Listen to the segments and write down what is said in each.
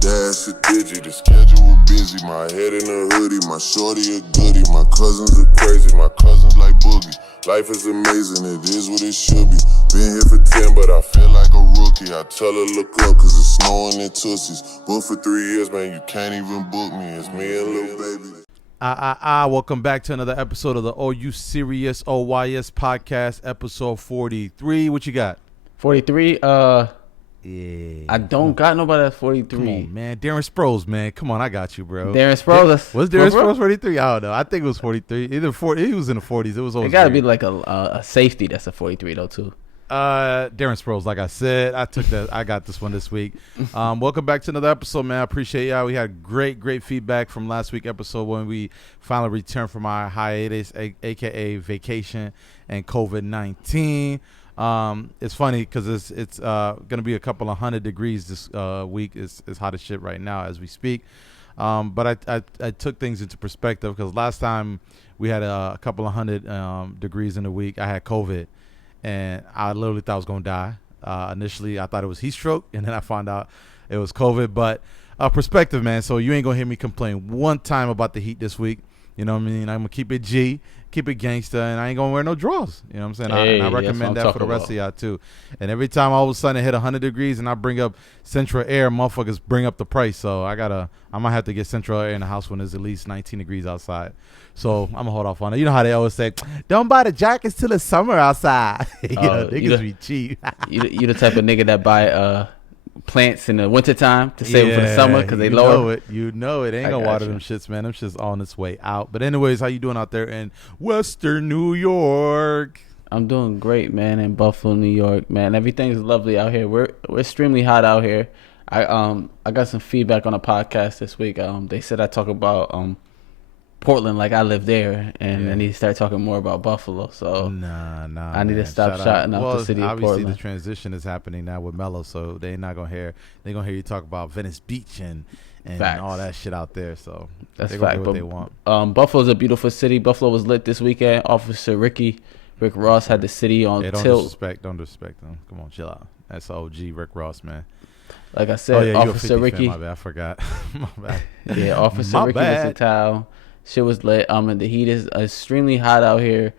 Dash a digi, the schedule busy. My head in a hoodie, my shorty a goodie. My cousins are crazy, my cousins like boogie. Life is amazing, it is what it should be. Been here for 10, but I feel like a rookie. I tell her look up, cause it's snowing in Tussies. Booked for 3 years, man, you can't even book me. It's me and Lil Baby. Welcome back to another episode of the Oh You Serious OYS Podcast, episode 43. What you got? 43? Yeah. I don't got nobody at 43. Come on, man. Darren Sproles, man. Come on, I got you, bro. Darren Sproles. Was Darren Sproles 43? I don't know. I think it was 43. Either 40. He was in the 40s. It was always. It got to be like a safety that's a 43 though too. Darren Sproles, like I said, I took that. I got this one this week. Welcome back to another episode, man. I appreciate y'all. We had great feedback from last week's episode when we finally returned from our hiatus, aka vacation and COVID-19. It's funny because it's gonna be a couple of 100 degrees this week. It's hot as shit right now as we speak. But I took things into perspective because last time we had a couple of 100 degrees in a week, I had COVID. And I literally thought I was going to die. Initially, I thought it was heat stroke, and then I found out it was COVID. But perspective, man. So you ain't going to hear me complain one time about the heat this week. You know what I mean? I'm going to keep it G, keep it gangsta, and I ain't going to wear no drawers. You know what I'm saying? Hey, I recommend that for the rest of y'all, too. And every time all of a sudden it hit 100 degrees and I bring up central air, motherfuckers bring up the price. So I might have to get central air in the house when there's at least 19 degrees outside. So I'm going to hold off on it. You know how they always say, don't buy the jackets till it's summer outside. Niggas be cheap. you the type of nigga that buy plants in the wintertime to save them for the summer because they lower. You know it. Ain't gonna water them shits, man. Them shits on its way out. But anyways, how you doing out there in Western New York? I'm doing great, man, in Buffalo, New York, man. Everything's lovely out here. We're extremely hot out here. I got some feedback on a podcast this week. They said I talk about Portland like I live there, and I need to start talking more about Buffalo. So nah, I need to stop shouting out the city of Portland. Obviously, the transition is happening now with Mello, so they're not gonna hear. They're gonna hear you talk about Venice Beach and all that shit out there. So that's they're gonna fact. do what they want. Buffalo's a beautiful city. Buffalo was lit this weekend. Officer Rick Ross had the city on tilt. Don't disrespect them. Come on, chill out. That's OG Rick Ross, man. Like I said, Officer Ricky. My bad, I forgot. My bad. Yeah, Officer Ricky was in town. Shit was lit. And the heat is extremely hot out here,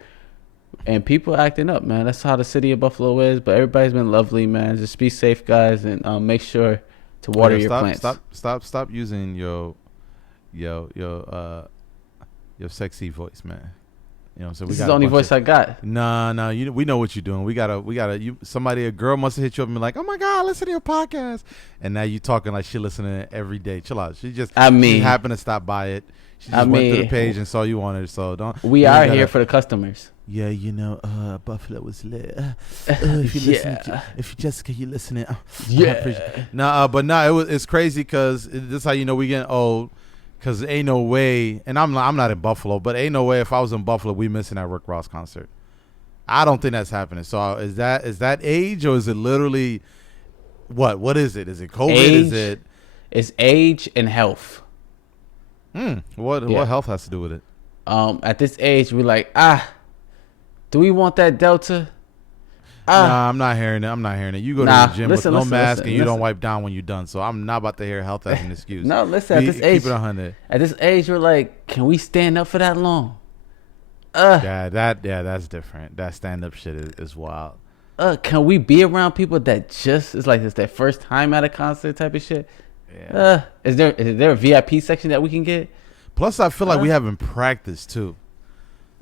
and people acting up, man. That's how the city of Buffalo is. But everybody's been lovely, man. Just be safe, guys, and make sure to water your plants. Stop using your sexy voice, man. You know what I'm saying? This is the only voice I got. Nah. We know what you're doing. We gotta. A girl must have hit you up and be like, "Oh my God, listen to your podcast," and now you talking like she listening every day. Chill out. She happened to stop by it. She just went to the page and saw you on it. So don't. We are here for the customers. Yeah, Buffalo was lit. If you Jessica, you listening? It's crazy because this is how you know we getting old. Because ain't no way, and I'm not in Buffalo, but ain't no way if I was in Buffalo, we missing that Rick Ross concert. I don't think that's happening. So is that age or is it literally what is it? Is it COVID? It's age and health. What health has to do with it? At this age, we're like, do we want that Delta? Nah, I'm not hearing it. You go to the gym with no mask and you don't wipe down when you're done. So I'm not about to hear health as an excuse. No, listen, at this age, keep it 100. At this age, we're like, can we stand up for that long? That's different. That stand up shit is wild. Can we be around people that just it's like it's their first time at a concert type of shit? Yeah. Is there a VIP section that we can get? Plus, I feel like we haven't practiced too.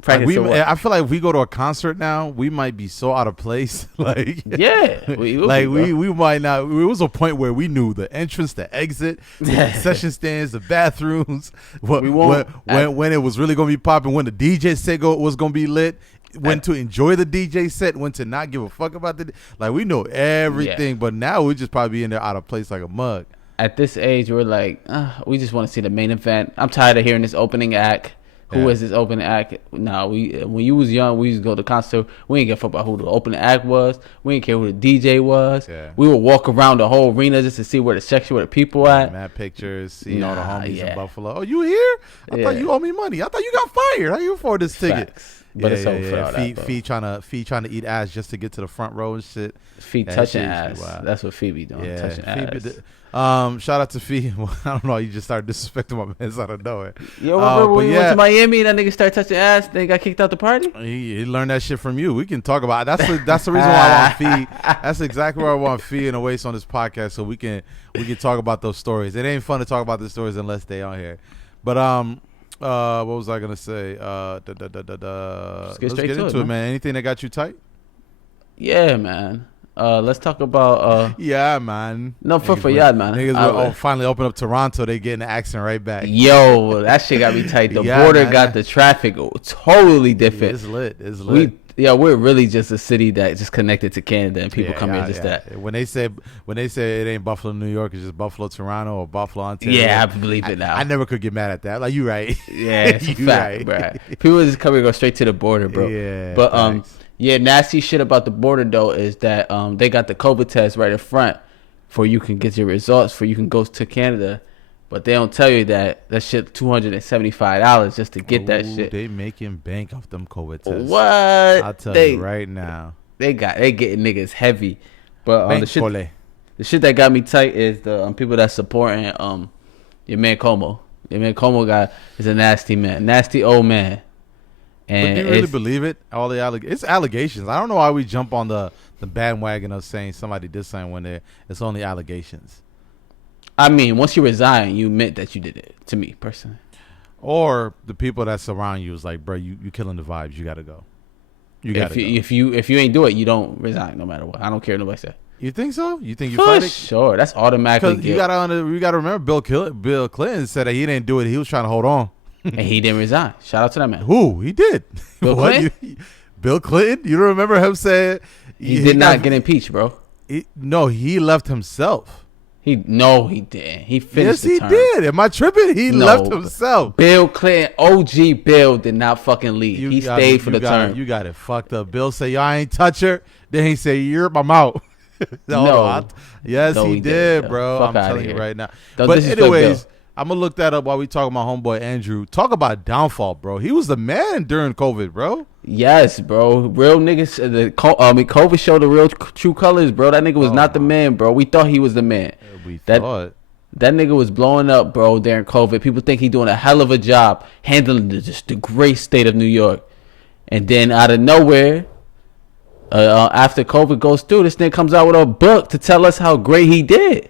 I feel like if we go to a concert now, we might be so out of place. Like, yeah, we might not. It was a point where we knew the entrance, the exit, the concession stands, the bathrooms. When it was really gonna be popping, when the DJ set was gonna be lit, when to enjoy the DJ set, when to not give a fuck about we know everything. But now we just probably be in there out of place like a mug. At this age, we're like, we just want to see the main event. I'm tired of hearing this opening act. Who is this opening act? No, when you was young, we used to go to the concert. We didn't give a fuck about who the opening act was. We didn't care who the DJ was. Yeah. We would walk around the whole arena just to see where the people at. Mad pictures, seeing all the homies in Buffalo. Oh, you here? I thought you owe me money. I thought you got fired. How you afford this ticket? But it's over for all that. Fee trying to eat ass just to get to the front row and shit. Fee touching ass. That's what Fee be doing. Yeah, touching ass. Shout out to Fee. I don't know. You just started disrespecting my man out of nowhere. Yo, remember when we went to Miami and that nigga started touching ass? They got kicked out the party. He learned that shit from you. We can talk about it. That's the reason why I want Fee. That's exactly where I want Fee and OYS on this podcast, so we can talk about those stories. It ain't fun to talk about the stories unless they on here. But what was I gonna say? Let's get into it, man. Anything that got you tight? Yeah, man. Let's talk about yeah, man. No, for Yad, man. Niggas finally open up Toronto. They getting the accent right back. Yo, that shit got me tight. The border got the traffic totally different. It's lit. We're really just a city that just connected to Canada, and people come here just that. When they say it ain't Buffalo, New York, it's just Buffalo, Toronto, or Buffalo, Ontario. Yeah, I believe it now. I never could get mad at that. Like, you right. Yeah, it's a fact, bro. People just come and go straight to the border, bro. Yeah, but yeah, nasty shit about the border though is that they got the COVID test right in front for you can get your results for you can go to Canada. But they don't tell you that shit $275 just to get that shit. They making bank off them COVID tests. What? I'll tell you right now. They getting niggas heavy. But the shit that got me tight is the people that supporting your man Cuomo. Your man Cuomo is a nasty man, nasty old man. And but do you really believe it? All the it's allegations. I don't know why we jump on the bandwagon of saying somebody did something when it's only allegations. I mean, once you resign, you admit that you did it. To me, personally. Or the people that surround you is like, bro, you killing the vibes. You gotta go. If you ain't do it, you don't resign no matter what. I don't care what nobody say. You think so? You think you fight it? Sure, that's automatically. You gotta remember, Bill Clinton said that he didn't do it. He was trying to hold on, and he didn't resign. Shout out to that man. Who? He did. Bill Clinton. Bill Clinton. You don't remember him saying he did not get impeached, bro? No, he left himself. He didn't. He finished the term. Yes, he did. Am I tripping? He left himself. Bill Clinton, OG Bill, did not fucking leave. He stayed for the term. You got it fucked up. Bill said, "Y'all ain't touch her." Then he said, "You're my mouth." Yes, he did, bro. I'm telling you right now. But anyways, I'm gonna look that up while we talk about homeboy Andrew. Talk about downfall, bro. He was the man during COVID, bro. Yes, bro. Real niggas. COVID showed the real true colors, bro. That nigga was not the man, bro. We thought he was the man. That nigga was blowing up, bro, during COVID. People think he doing a hell of a job handling the great state of New York. And then out of nowhere, after COVID goes through, this nigga comes out with a book to tell us how great he did.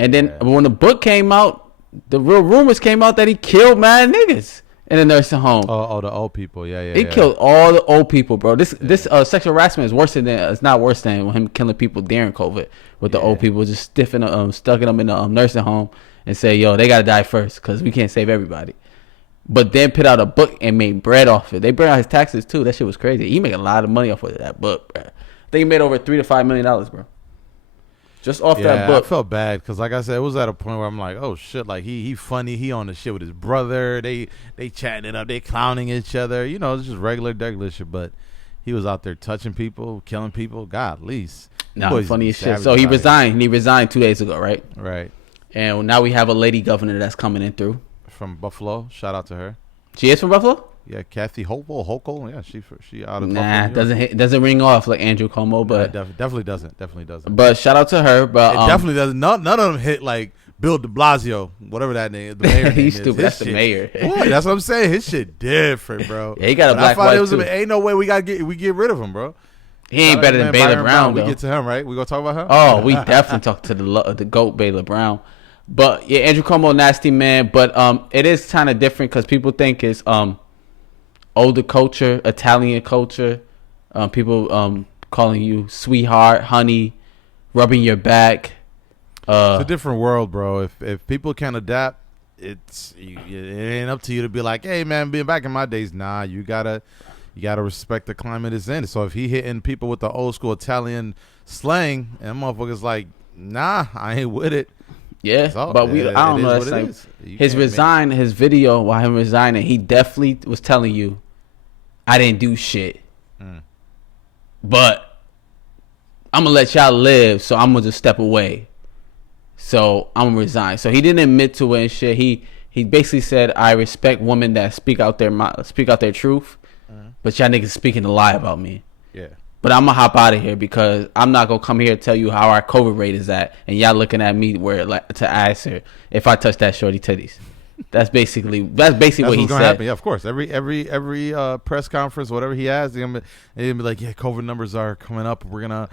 And then when the book came out, the real rumors came out that he killed mad niggas in a nursing home. Oh, the old people. Yeah. He killed all the old people, bro. This sexual harassment is worse than it's not worse than him killing people during COVID with the old people just stucking them in the nursing home and say, yo, they gotta die first because we can't save everybody. But then put out a book and made bread off it. They burned out his taxes too. That shit was crazy. He made a lot of money off of that book, bro. I think he made over $3 to $5 million, bro. Just off that book. I felt bad because, like I said, it was at a point where I'm like, oh shit, like he funny, he on the shit with his brother. They chatting it up, they clowning each other. You know, it's just regular shit. But he was out there touching people, killing people. God, at least. Nah, funny as shit. So he resigned. He resigned 2 days ago, right? Right. And now we have a lady governor that's coming in through from Buffalo. Shout out to her. She is from Buffalo. Yeah, Kathy Hochul. Yeah, she out of Buffalo. Doesn't ring off like Andrew Cuomo, but definitely doesn't. But shout out to her. But it definitely doesn't. None of them hit like Bill De Blasio, whatever that name. The mayor. He's stupid. That's the mayor. Boy, that's what I'm saying. His shit different, bro. Yeah, he got a black wife too. Ain't no way we get rid of him, bro. He ain't better than Baylor Brown. We get to him, right? We gonna talk about him. Oh, we definitely talk to the GOAT Baylor Brown. But yeah, Andrew Cuomo, nasty man. But it is kind of different because people think it's older culture, Italian culture, people calling you sweetheart, honey, rubbing your back. It's a different world, bro. If people can't adapt, it ain't up to you to be like, hey man, being back in my days, nah. You gotta respect the climate it's in. So if he hitting people with the old school Italian slang, and motherfuckers like, nah, I ain't with it. Yeah, but I don't know. That's like his video while him resigning, he definitely was telling you, I didn't do shit, but I'm gonna let y'all live, so I'm gonna just step away. So I'm gonna resign. So he didn't admit to it and shit. He basically said, I respect women that speak out their truth, but y'all niggas speaking a lie about me. Yeah. But I'm gonna hop out of here because I'm not gonna come here and tell you how our COVID rate is at, and y'all looking at me where like to ask her if I touch that shorty titties. That's basically what he said. Happen. Yeah, of course. Every press conference, whatever he has, they're gonna be like, yeah, COVID numbers are coming up. We're gonna.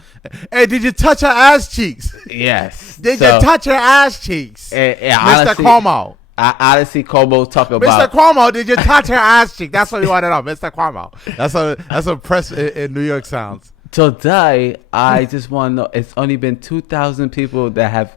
Hey, did you touch her ass cheeks? Yes. Did you touch her ass cheeks, Mr. Cuomo? I honestly, Cuomo talk about Mr. Cuomo. Did you touch her ass cheek? That's what we want to know, Mr. Cuomo. That's what press in New York sounds. Today, I just want to know. It's only been 2,000 people that have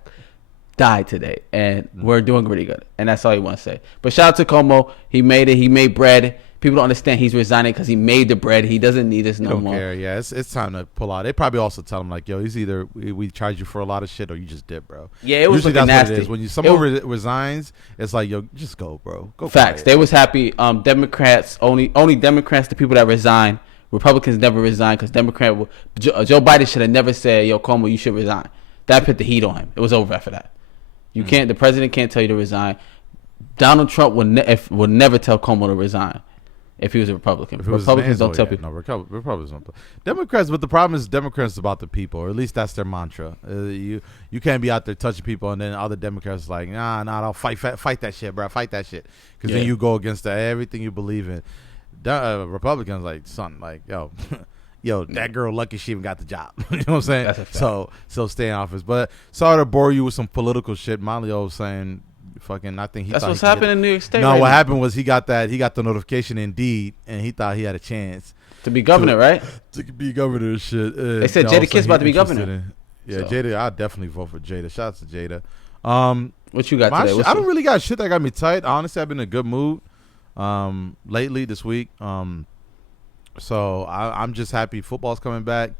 died today, and we're doing really good, and that's all he wants to say. But shout out to Cuomo. He made it. He made bread. People don't understand he's resigning because he made the bread. He doesn't need this no more. Don't care. Yeah, it's time to pull out. They probably also tell him like, yo, it's either we charge you for a lot of shit or you just dip, bro. Yeah, it was usually nasty. What it is. When someone resigns, it's like, yo, just go, bro. Go. Facts. They was happy. Democrats only Democrats, the people that resign. Republicans never resign because Joe Biden should have never said, yo, Cuomo, you should resign. That put the heat on him. It was over after that. You can't. The president can't tell you to resign. Donald Trump would never tell Cuomo to resign if he was a Republican. Republicans don't tell people. No, Republicans don't. Democrats, but the problem is Democrats about the people, or at least that's their mantra. You can't be out there touching people, and then other Democrats are like, nah, I'll fight that shit, bro, fight that shit, because then you go against everything you believe in. Republicans like something like, yo, that girl lucky she even got the job. You know what I'm saying? That's a fact. So stay in office. But sorry to bore you with some political shit. Malio was saying, fucking, I think that's what's happening in New York State. No, right what now. happened was he got the notification Indeed, and he thought he had a chance to be governor, right? To be governor and shit. They said Jada Kiss about to be governor. Yeah, so. Jada, I'll definitely vote for Jada. Shout out to Jada. What you got today? I don't really got shit that got me tight. Honestly, I've been in a good mood lately this week. So I'm just happy football's coming back.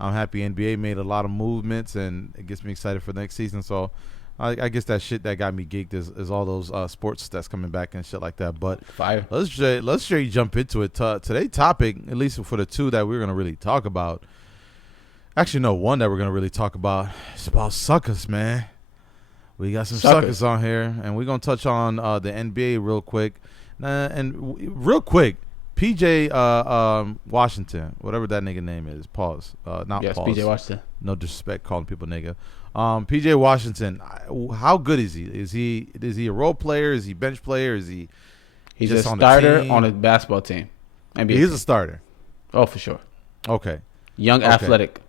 I'm happy NBA made a lot of movements, and it gets me excited for next season. So I guess that shit that got me geeked is all those sports that's coming back and shit like that. But fire. Let's straight jump into it. Today's topic, at least for the two that we're gonna really talk about. Actually, no, one that we're gonna really talk about. It's about suckers, man. We got some suckers on here, and we're gonna touch on the NBA real quick. Real quick. PJ Washington, whatever that nigga name is, pause. Not yes, pause. PJ Washington. No disrespect calling people nigga. PJ Washington, how good is he? Is he a role player? Is he bench player? Is he? He's just a starter on a basketball team. He's a starter. Oh, for sure. Okay. Young, athletic,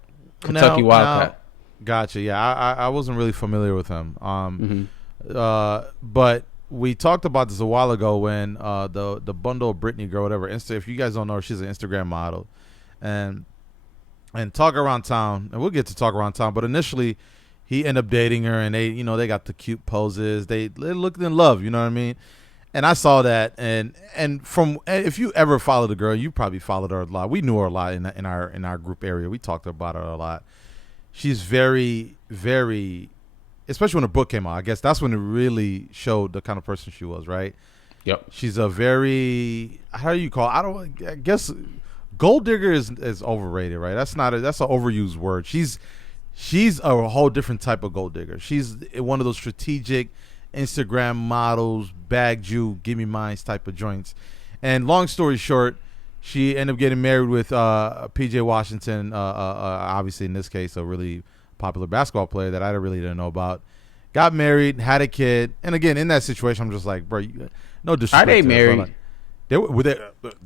Kentucky Wildcat. Gotcha. Yeah, I wasn't really familiar with him. But we talked about this a while ago when the Bundle Brittany girl, whatever. If you guys don't know her, she's an Instagram model, and Talk Around Town, and we'll get to Talk Around Town. But initially, he ended up dating her, and they got the cute poses. They looked in love, you know what I mean? And I saw that, and if you ever followed the girl, you probably followed her a lot. We knew her a lot in our group area. We talked about her a lot. She's very, very. Especially when the book came out, I guess that's when it really showed the kind of person she was, right? Yep. She's a very, how do you call it? I guess gold digger is overrated, right? That's an overused word. She's a whole different type of gold digger. She's one of those strategic Instagram models, bag Jew, give me mines type of joints. And long story short, she ended up getting married with PJ Washington, obviously in this case, a really popular basketball player that I really didn't know about. Got married, had a kid, and again in that situation, I'm just like, bro, no disrespect. Are they married? They were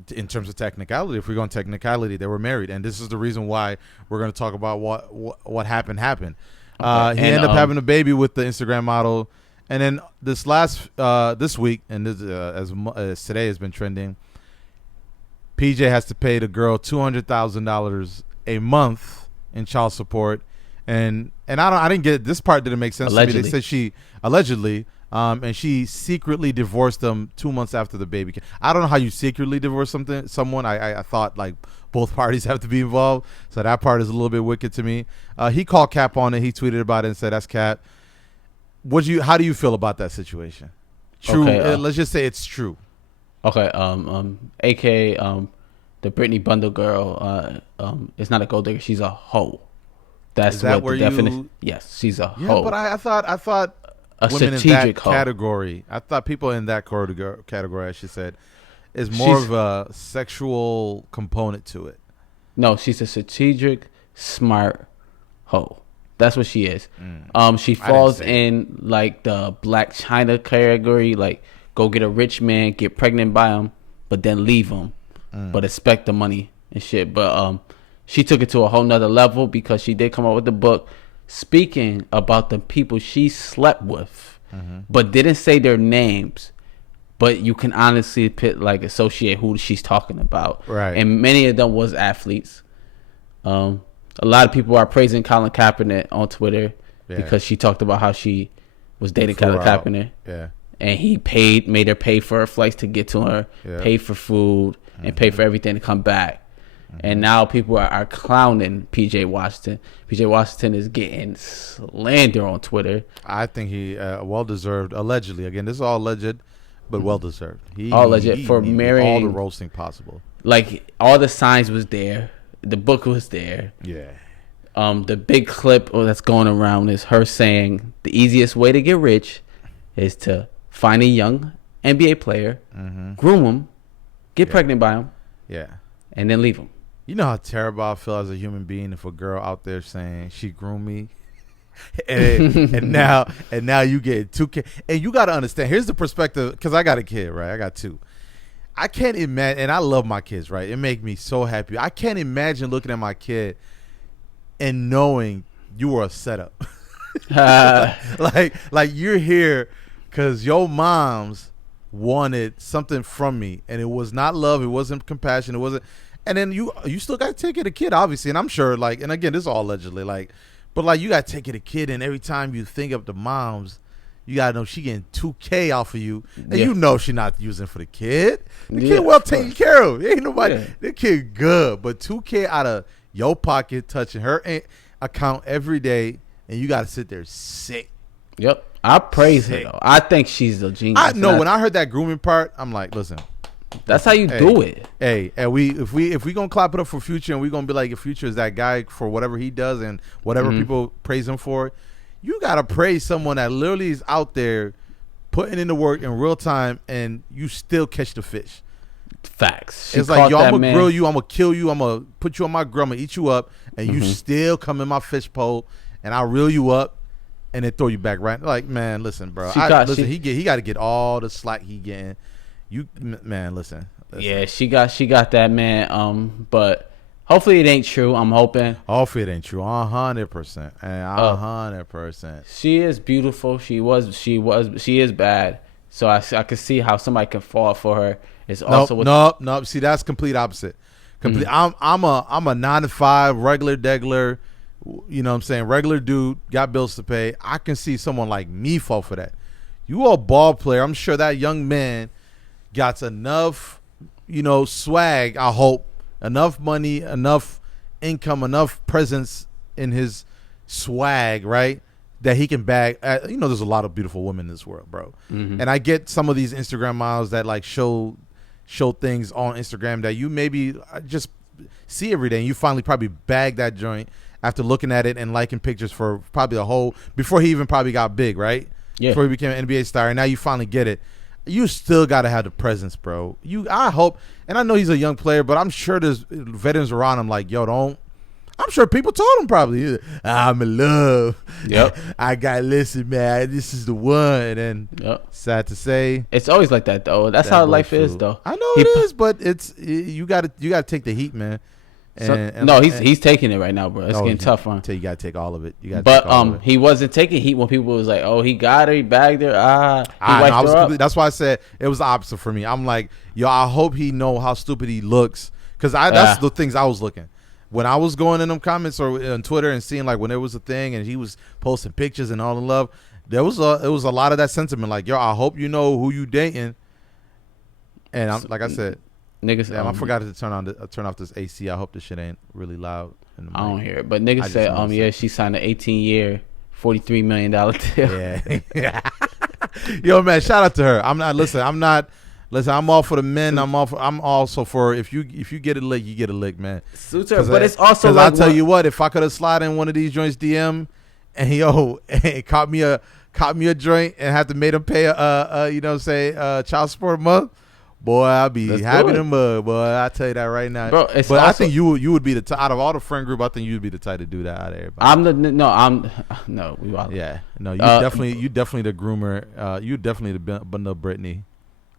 in terms of technicality. If we go on technicality, they were married, and this is the reason why we're going to talk about what happened. Okay. He ended up having a baby with the Instagram model, and then this week, and this, as today has been trending, PJ has to pay the girl $200,000 a month in child support. And I didn't get this part. Didn't make sense to me. They said she allegedly, and she secretly divorced them 2 months after the baby came. I don't know how you secretly divorce someone. I thought like both parties have to be involved, so that part is a little bit wicked to me. He called cap on it. He tweeted about it and said that's cap. How do you feel about that situation? True. Okay, let's just say it's true. Okay. AK the Brittany Bundle girl. It's not a gold digger. She's a hoe. That's what the definition. Yes, she's a hoe. Yeah, but I thought a women strategic in that category. I thought people in that category, I should say, is more of a sexual component to it. No, she's a strategic, smart hoe. That's what she is. She falls in like the Black China category, like go get a rich man, get pregnant by him, but then leave him, but expect the money and shit. But she took it to a whole nother level because she did come up with the book speaking about the people she slept with, but didn't say their names. But you can honestly associate who she's talking about. Right. And many of them was athletes. A lot of people are praising Colin Kaepernick on Twitter because she talked about how she was dating Colin Kaepernick. Yeah. And he made her pay for her flights to get to her, pay for food, and pay for everything to come back. And now people are clowning PJ Washington. PJ Washington is getting slander on Twitter. I think he well-deserved, allegedly. Again, this is all alleged, but well-deserved. All alleged for marrying. All the roasting possible. Like, all the signs was there. The book was there. Yeah. The big clip that's going around is her saying the easiest way to get rich is to find a young NBA player, groom him, get pregnant by him, and then leave him. You know how terrible I feel as a human being if a girl out there saying she groomed me, and now you get 2K. And you got to understand. Here's the perspective, because I got a kid, right? I got 2. I can't imagine, and I love my kids, right? It makes me so happy. I can't imagine looking at my kid and knowing you were a setup. Like you're here because your moms wanted something from me, and it was not love, it wasn't compassion, it wasn't. And then you still got to take care of the kid, obviously. And I'm sure, and again, this is all allegedly, but you got to take care of the kid, and every time you think of the moms, you gotta know she getting 2K off of you, and you know she not using for the kid. The kid well taken care of. Ain't nobody. The kid good, but 2K out of your pocket, touching her account every day, and you gotta sit there sick. Yep, I praise her though. I think she's a genius. I know. When I heard that grooming part, I'm like, listen. That's how you do it. Hey, and if we gonna clap it up for Future, and we gonna be like, if Future is that guy for whatever he does and whatever people praise him for. You gotta praise someone that literally is out there putting in the work in real time, and you still catch the fish. Facts. It's like, yo, I'm gonna grill you, I'm gonna kill you, I'm gonna put you on my grill, I'm gonna eat you up, and you still come in my fish pole, and I'll reel you up, and then throw you back right. Like, man, listen, bro. He got to get all the slack he getting. You, man, listen. Yeah, she got that, man. But hopefully it ain't true. I'm hoping. Hopefully it ain't true. 100%. 100%. She is beautiful. She is bad. So I could see how somebody can fall for her. It's also nope. See, that's complete opposite. I'm a 9-to-5 regular degler. You know what I'm saying? Regular dude, got bills to pay. I can see someone like me fall for that. You a ball player. I'm sure that young man got enough, swag, I hope, enough money, enough income, enough presence in his swag, right? That he can bag. There's a lot of beautiful women in this world, bro. And I get some of these Instagram models that show things on Instagram that you maybe just see every day, and you finally probably bag that joint after looking at it and liking pictures for probably before he even probably got big, right? Yeah. Before he became an NBA star, and now you finally get it. You still got to have the presence, bro. I hope, and I know he's a young player, but I'm sure there's veterans around him like, yo, don't. I'm sure people told him probably, I'm in love. Yep. I got listen, man. This is the one. And sad to say, it's always like that though. That's how life is, though. I know it is, but you got to take the heat, man. He's taking it right now, bro. It's getting tough on him. You got to take all of it. He wasn't taking heat when people was like, "Oh, he got her, he bagged her." That's why I said it was the opposite for me. I'm like, yo, I hope he know how stupid he looks, because that's the things I was looking when I was going in them comments or on Twitter and seeing when there was a thing and he was posting pictures and all the love. There was a lot of that sentiment, like, yo, I hope you know who you dating. And I'm like I said. Niggas, I forgot to turn off this AC. I hope this shit ain't really loud. I don't hear it, but niggas said, she signed an 18-year, $43 million deal. Yeah. Yo, man, shout out to her. I'm all for the men. I'm also for if you get a lick, you get a lick, man. Suits her, but it's also I'll tell you what, if I could have slid in one of these joints DM and caught me a joint and had to make him pay child support a month. boy, I'll be Let's happy do in it. the mud, boy. I tell you that right now, Bro, it's but I also- think you would be out of all the friend group. I think you'd be the type to do that out of everybody. We are. Yeah, no, you definitely the groomer. You definitely the bundle Brittany.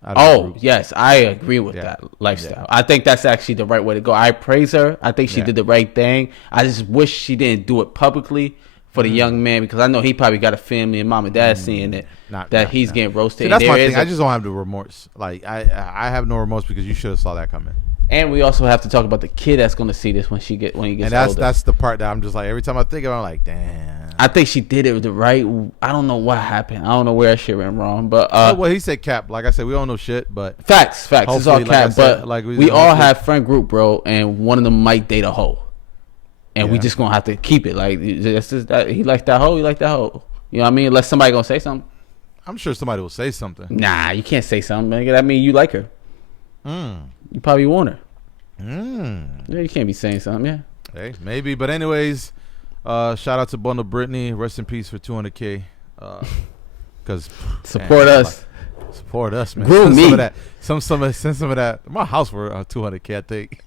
out of the Oh, group. yes, I agree with Yeah. that lifestyle. Yeah. I think that's actually the right way to go. I praise her. I think she Yeah. did the right thing. I just wish she didn't do it publicly for the young man, because I know he probably got a family and mom and dad seeing it, he's getting roasted. See, that's There my is thing. I just don't have the remorse. Like I have no remorse because you should have saw that coming. and we also have to talk about the kid that's going to see this when he gets And older. that's the part that I'm just like, every time I think of it, I'm like, damn. I think she did it the right. I don't know what happened. I don't know where shit went wrong, but Well, he said cap. Like I said, we don't know shit, but facts. It's all Hopefully, like I cap. said, But like we all hopefully- have friend group, bro, and one of them might date a hoe, and we Yeah. just gonna have to keep it. Like it's just that he like that hoe, he like that hoe. You know what I mean? Unless somebody gonna say something. I'm sure somebody will say something. Nah, you can't say something, nigga. That mean you like her. You probably want her. Yeah, you can't be saying something. Yeah. Hey, maybe. But anyways, shout out to Bundle Brittany. Rest in peace for 200K. Because Support us. Support us, man. Groom Send me. Some of that. Send some of that. My house for 200K, I think.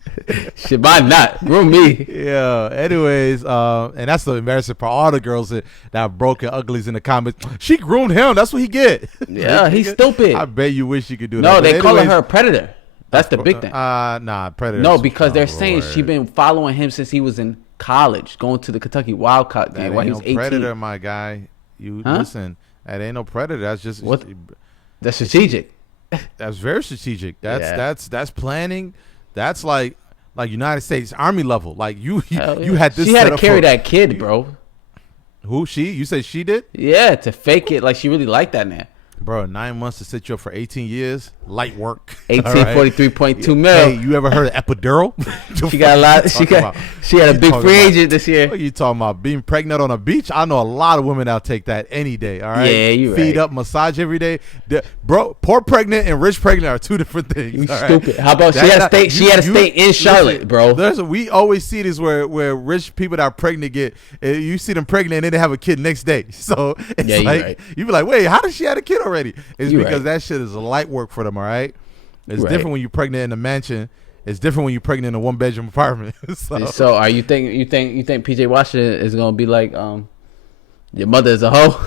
Shit, why not? Groom me. Yeah. Anyways, and that's the embarrassing part. All the girls that are broken uglies in the comments. She groomed him. That's what he get. Yeah, he's stupid. I bet you wish you could do that. No, But they calling anyways, her a predator. That's the big thing. Nah, predator. No, because they're saying she been following him since he was in college, going to the Kentucky Wildcat game That while he ain't was no 18. predator, my guy. You Huh? listen. That ain't no predator. That's just What? That's strategic. That's very strategic. Yeah. That's planning. That's like United States Army level. Like you Hell you yeah. had this. She had set to up carry for- that kid, bro. Who she? You said she did, Yeah, to fake it like she really liked that man. bro. 9 months to set you up for 18 years. Light work. 1843.2 Hey, mil. you ever heard of epidural? She got a lot. She had a big free agent this What year. are you talking about? Being pregnant on a beach? I know a lot of women that'll take that any day. All right. Yeah, you Feed right. up, massage every day. Bro, poor pregnant and rich pregnant are two different things. You all right? stupid. How about she That's had to not- stay? She had to stay in Charlotte, bro. We always see this where rich people that are pregnant you see them pregnant and then they have a kid next day. So it's Yeah, you like right. you be like, wait, how did she have a kid already? It's You because right. that shit is a light work for them. All right. It's Right. different when you're pregnant in a mansion. It's different when you're pregnant in a 1-bedroom apartment. So, are you think PJ Washington is gonna be like your mother is a hoe?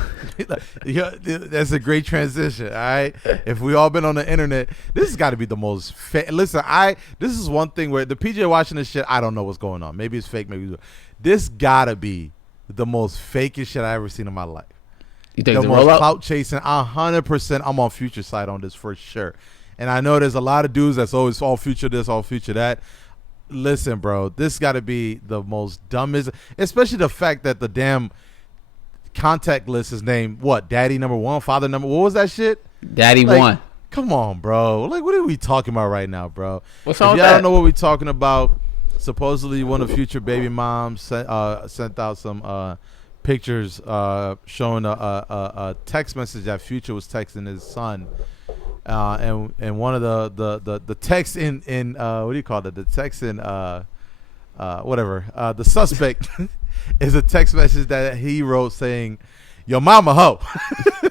Yeah, that's a great transition. All right, if we all been on the internet, this has got to be the most. Listen, this is one thing where the PJ Washington shit. I don't know what's going on. Maybe it's fake. Maybe this gotta be the most fakest shit I ever seen in my life. You think The it's a most rollout? clout chasing. 100%. I'm on Future side on this for sure. And I know there's a lot of dudes that's always all Future this, all Future that. Listen, bro, this got to be the most dumbest, especially the fact that the damn contact list is named what? Daddy number 1, father number. What was that shit? Daddy Like, won. Come on, bro. Like, what are we talking about right now, bro? What's If wrong y'all with don't that? know what we're talking about, supposedly one of Future baby moms sent out some pictures showing a text message that Future was texting his son. And one of the text in what do you call it? The text in whatever. The suspect is a text message that he wrote saying, "Your mama hoe."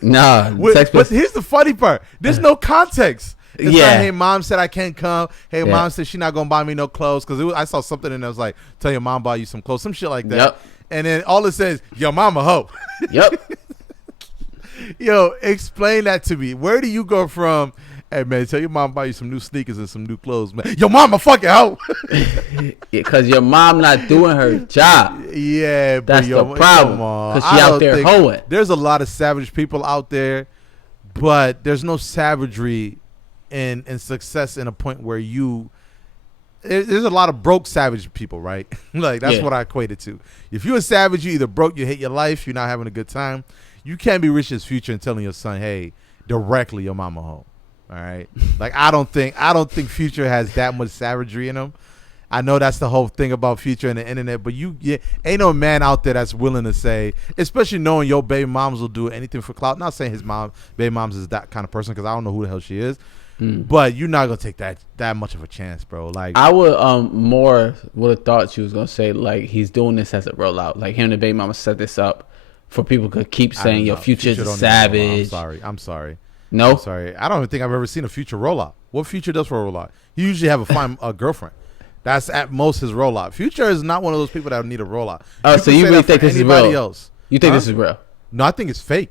Nah, But here's the funny part. There's no context. It's Yeah. not, hey, mom said I can't come. Hey, Yeah. mom said she's not going to buy me no clothes. Because I saw something and it was like, tell your mom buy you some clothes. Some shit like that. Yep. And then all it says, your mama hoe. Yep. Yo, explain that to me. Where do you go from, hey, man, tell your mom buy you some new sneakers and some new clothes, man. Your mama fucking hoe. Because your mom not doing her job. Yeah, but That's the yo, problem. come on. 'Cause she I out don't there think- hoeing. There's a lot of savage people out there, but there's no savagery in success in a point where there's a lot of broke savage people, right? Like that's Yeah. what I equate it to. If you're a savage, you either broke, you hate your life, you're not having a good time. You can't be rich as Future and telling your son, hey, directly your mama home. All right. Like I don't think Future has that much savagery in him. I know that's the whole thing about Future and the internet, but ain't no man out there that's willing to say, especially knowing your baby moms will do anything for clout. Not saying his baby moms is that kind of person because I don't know who the hell she is, but you're not gonna take that much of a chance, bro. Like I would more would have thought she was gonna say like he's doing this as a rollout, like him and the baby mama set this up for people could keep I saying don't your know. Future's a don't even know. savage. I'm sorry. No. I'm sorry. I don't even think I've ever seen a Future rollout. What Future does for a rollout? He usually have a girlfriend. That's at most his rollout. Future is not one of those people that need a rollout. Oh, so you really think this is real? Else. You think this is real? No, I think it's fake.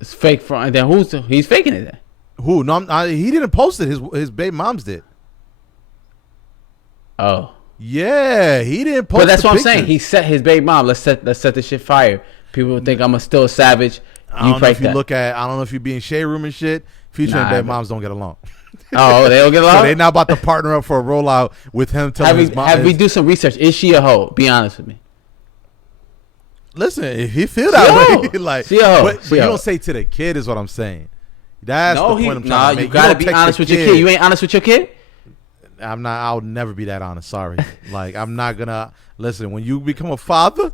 It's fake. And then he's faking it then? Who? No, he didn't post it. His baby moms did. Oh. Yeah, he didn't post. But that's what I'm pictures. saying. He set his baby mom. Let's set this shit fire. People would think I'm still a savage. I don't know if you look at. I don't know if you be in shade room and shit. Future and baby moms don't get along. Oh, they don't get along. So they not about to partner up for a rollout with him. Telling his mom. Have we do some research? Is she a hoe? Be honest with me. Listen, if he feel that way, like she a hoe. But you don't say to the kid is what I'm saying. That's the point I'm trying to make. You gotta be honest with your kid. You ain't honest with your kid? I'm not. I'll never be that honest. Sorry. Like I'm not gonna listen. When you become a father,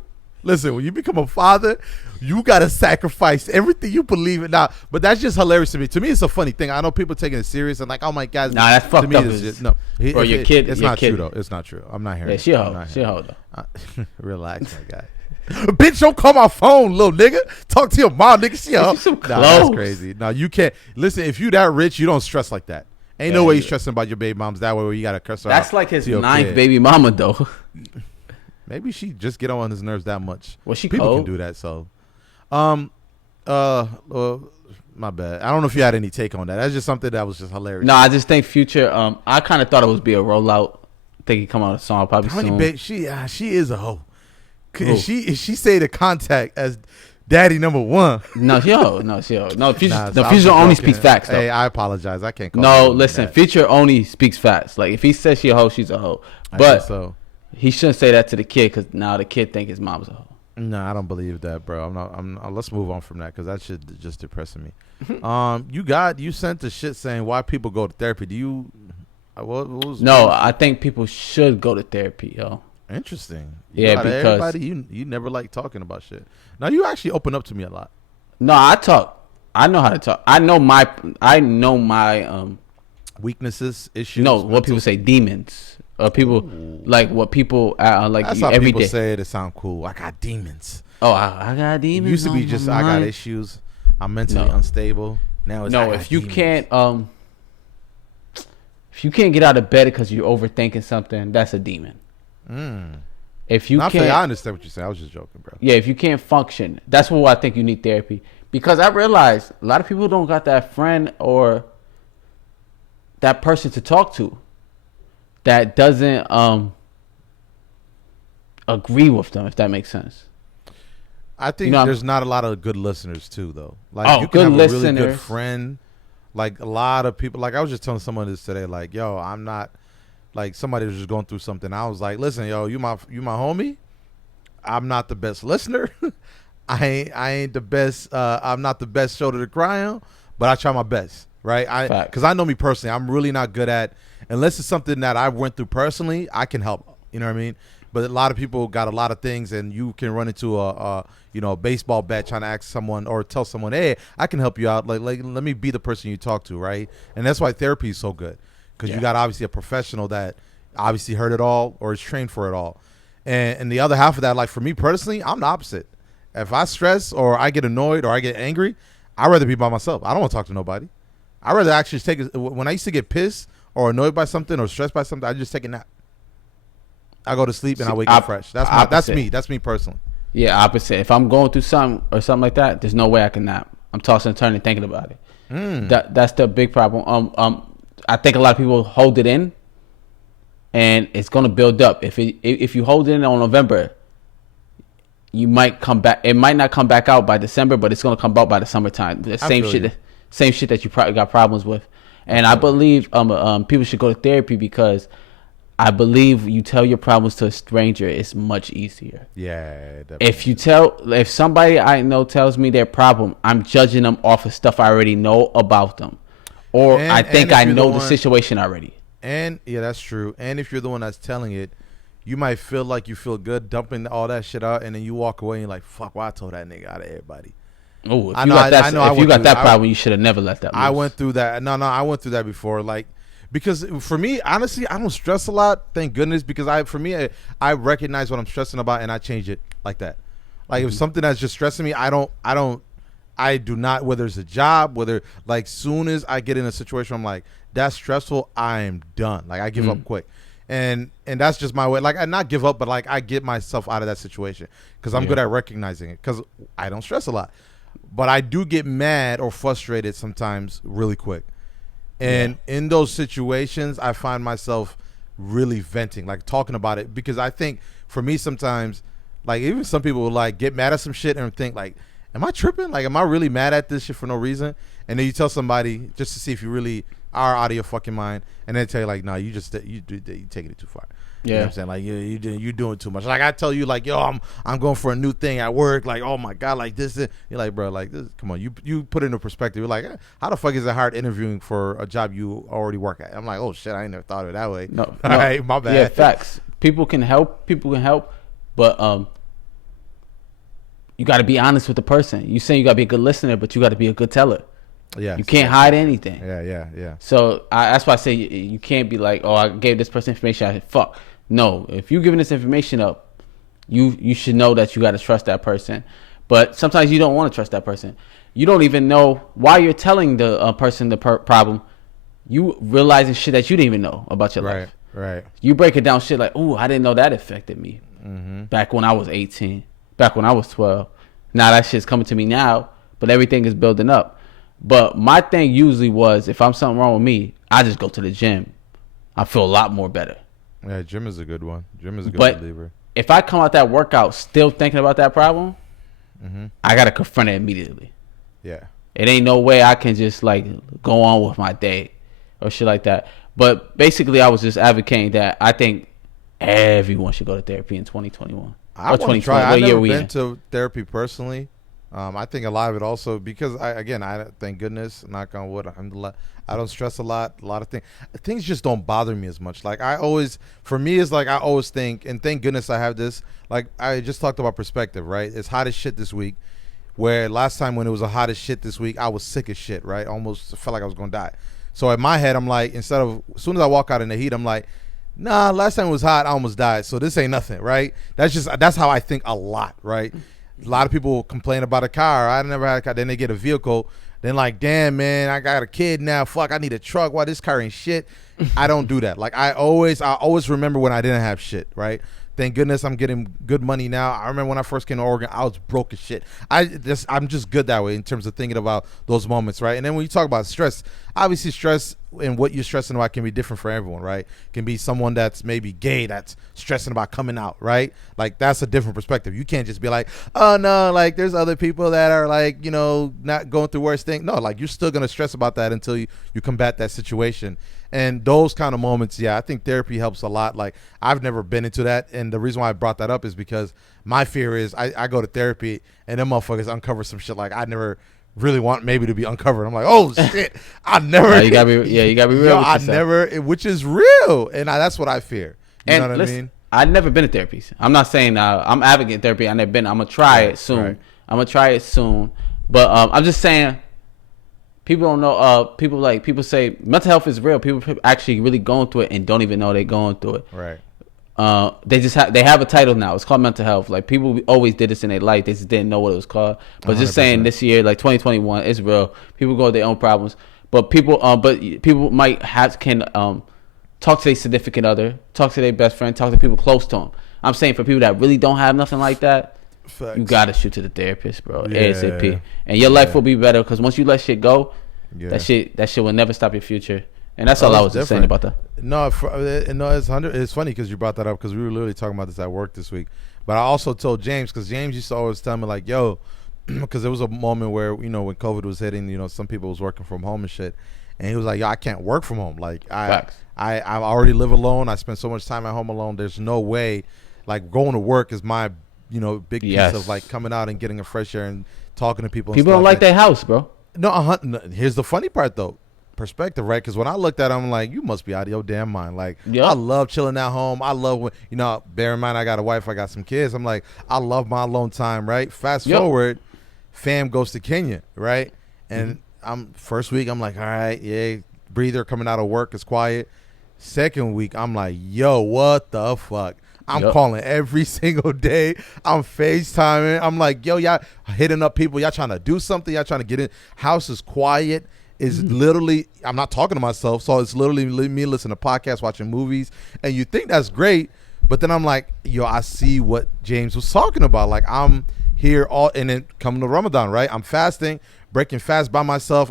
you gotta sacrifice everything you believe in. Now, but that's just hilarious to me. To me, it's a funny thing. I know people taking it serious and like, oh my god. Nah, that's fucked up. No, bro, your kid. It's not true though. It's not true. I'm not hearing. Yeah, she a hoe. She a hoe though. Relax, my guy. Bitch, don't call my phone, little nigga. Talk to your mom, nigga. She a hoe. Nah, that's crazy. No, you can't. Listen, if you that rich, you don't stress like that. Ain't no way you're stressing about your baby moms that way where you got to curse her out. That's like his ninth baby mama, though. Maybe she just get on his nerves that much. Well, she People cold. can do that, so. My bad. I don't know if you had any take on that. That's just something that was just hilarious. No, I just think Future, I kind of thought it would be a rollout. I think he come out with a song probably soon. She is a hoe. If she say the contact as daddy number one. No, she a hoe. No, Future only speaks facts, though. Hey, I apologize. I can't call No, listen, Future only speaks facts. Like, if he says she a hoe, she's a hoe. But he shouldn't say that to the kid because now the kid think his mom's a hoe. No, I don't believe that, bro. I'm not. Let's move on from that because that shit just depressing me. You sent the shit saying why people go to therapy. Do you? I think people should go to therapy, yo. Interesting. Yeah, because everybody you never like talking about shit. Now you actually open up to me a lot. No, I talk. I know how to talk. I know my weaknesses, issues. No, what people say, demons. People like what people like. That's how every people day. say it to sound cool. I got demons. Oh, I got demons. It used to be just I got issues. I'm mentally unstable. Now it's if you can't get out of bed because you're overthinking something, that's a demon. If you can't, I understand what you're saying. I was just joking, bro. Yeah, if you can't function, that's what I think you need therapy. Because I realize a lot of people don't got that friend or that person to talk to that doesn't agree with them, if that makes sense. I think there's not a lot of good listeners too, though. Like you can good have a listeners. really good friend. Like a lot of people. Like I was just telling someone this today. Like, yo, I'm not. Like somebody was just going through something. I was like, listen, yo, you my homie. I'm not the best listener. I ain't the best. I'm not the best shoulder to cry on, but I try my best, right? Because I know me personally, I'm really not good at unless it's something that I went through personally. I can help. You know what I mean? But a lot of people got a lot of things, and you can run into a baseball bat trying to ask someone or tell someone, hey, I can help you out. Like let me be the person you talk to, right? And that's why therapy is so good. Because you got obviously a professional that obviously heard it all or is trained for it all. And the other half of that, like for me personally, I'm the opposite. If I stress or I get annoyed or I get angry, I'd rather be by myself. I don't want to talk to nobody. I'd rather actually take it. When I used to get pissed or annoyed by something or stressed by something, I just take a nap. I go to sleep and I wake up fresh. That's me. That's me personally. Yeah, opposite. If I'm going through something or something like that, there's no way I can nap. I'm tossing and turning thinking about it. That's the big problem. I think a lot of people hold it in, and it's gonna build up. If you hold it in on November, you might come back. It might not come back out by December, but it's gonna come out by the summertime. The same shit that you probably got problems with. And I believe people should go to therapy because I believe you tell your problems to a stranger, it's much easier. Yeah, definitely. If somebody I know tells me their problem, I'm judging them off of stuff I already know about them. Or I think I know the situation already. And yeah, that's true. And if you're the one that's telling it, you might feel like you feel good dumping all that shit out, and then you walk away and you're like, fuck, why I told that nigga out of everybody. Oh, if you got that problem, you should have never let that loose. I went through that. No, I went through that before. Like, because for me, honestly, I don't stress a lot. Thank goodness, because I recognize what I'm stressing about and I change it like that. Like if something that's just stressing me, I don't I do not, whether it's a job, whether like soon as I get in a situation, I'm like, that's stressful. I am done. Like I give up quick. And that's just my way. Like I not give up, but like I get myself out of that situation because I'm good at recognizing it because I don't stress a lot. But I do get mad or frustrated sometimes really quick. And in those situations, I find myself really venting, like talking about it. Because I think for me sometimes, like even some people will like get mad at some shit and think like, am I tripping? Like, am I really mad at this shit for no reason? And then you tell somebody just to see if you really are out of your fucking mind. And they tell you like, no, you taking it too far. You know what I'm saying? Like you doing too much. Like I tell you like, yo, I'm going for a new thing at work. Like, oh my God, like this. You're like, bro, like this. Come on, you put it into perspective. You're like, how the fuck is it hard interviewing for a job you already work at? I'm like, oh shit, I ain't never thought of it that way. No, all right, my bad. Yeah, facts. People can help, but you got to be honest with the person. You saying you got to be a good listener, but you got to be a good teller. Yeah, you can't hide anything. Yeah. So that's why I say you can't be like, oh, I gave this person information. Fuck. No, if you're giving this information up, you should know that you got to trust that person. But sometimes you don't want to trust that person. You don't even know why you're telling the person the problem. You realizing shit that you didn't even know about your life. Right. You break it down shit like, oh, I didn't know that affected me back when I was 18, back when I was 12. Now that shit's coming to me now, but everything is building up. But my thing usually was, if I'm something wrong with me, I just go to the gym. I feel a lot more better. Yeah, gym is a good one. Gym is a good reliever. If I come out that workout still thinking about that problem, I got to confront it immediately. Yeah. It ain't no way I can just like go on with my day or shit like that. But basically, I was just advocating that I think everyone should go to therapy in 2021. I want to try. I've never been to therapy personally. I think a lot of it also because I thank goodness, knock on wood, alhamdulillah, I don't stress a lot. A lot of things just don't bother me as much. Like for me, it's like I always think, and thank goodness I have this. Like I just talked about perspective, right? It's hot as shit this week. Where last time when it was a hot as shit this week, I was sick as shit, right? Almost felt like I was gonna die. So in my head, I'm like, as soon as I walk out in the heat, I'm like, nah, last time it was hot, I almost died. So this ain't nothing, right? That's how I think a lot, right? A lot of people complain about a car. I never had a car. Then they get a vehicle. Then like, damn, man, I got a kid now. Fuck, I need a truck. Why this car ain't shit? I don't do that. Like I always remember when I didn't have shit, right? Thank goodness I'm getting good money now. I remember when I first came to Oregon, I was broke as shit. I'm just good that way in terms of thinking about those moments, right? And then when you talk about stress, obviously stress and what you're stressing about can be different for everyone, right? Can be someone that's maybe gay that's stressing about coming out, right? Like that's a different perspective. You can't just be like, oh no, like there's other people that are like, not going through worse things. No, like you're still gonna stress about that until you combat that situation. And those kind of moments, yeah, I think therapy helps a lot. Like I've never been into that, and the reason why I brought that up is because my fear is I go to therapy and them motherfuckers uncover some shit like I never really want maybe to be uncovered. I'm like, oh shit, I never. You gotta be real. I never, which is real, and that's what I fear. You know what I mean? I've never been to therapy. I'm not saying I'm advocating therapy. I've never been. I'm gonna try it soon. Right. I'm gonna try it soon, but I'm just saying. People don't know. People say mental health is real. People actually really going through it and don't even know they're going through it. Right. They have a title now. It's called mental health. Like people always did this in their life. They just didn't know what it was called. But 100%. Just saying this year, like 2021, it's real. People go through their own problems. But people might can talk to their significant other, talk to their best friend, talk to people close to them. I'm saying for people that really don't have nothing like that. Facts. You gotta shoot to the therapist, bro. Yeah. ASAP, and your life will be better because once you let shit go, that shit will never stop your future. And that's all I was just saying about that. No, it's funny because you brought that up because we were literally talking about this at work this week. But I also told James because James used to always tell me like, yo, because there was a moment where when COVID was hitting, some people was working from home and shit, and he was like, yo, I can't work from home. Like I already live alone. I spend so much time at home alone. There's no way, like going to work is my big piece of like coming out and getting a fresh air and talking to people. People don't like their house, bro. No, here's the funny part though. Perspective, right? Because when I looked at him, I'm like, you must be out of your damn mind. Like, I love chilling at home. I love when, bear in mind, I got a wife, I got some kids. I'm like, I love my alone time, right? Fast forward, fam goes to Kenya, right? And first week, I'm like, all right, yeah, breather coming out of work is quiet. Second week, I'm like, yo, what the fuck? I'm calling every single day. I'm FaceTiming. I'm like, yo, y'all hitting up people. Y'all trying to do something. Y'all trying to get in. House is quiet. Is literally, I'm not talking to myself. So it's literally me listening to podcasts, watching movies. And you think that's great. But then I'm like, yo, I see what James was talking about. Like, I'm here and then coming to Ramadan, right? I'm fasting, breaking fast by myself.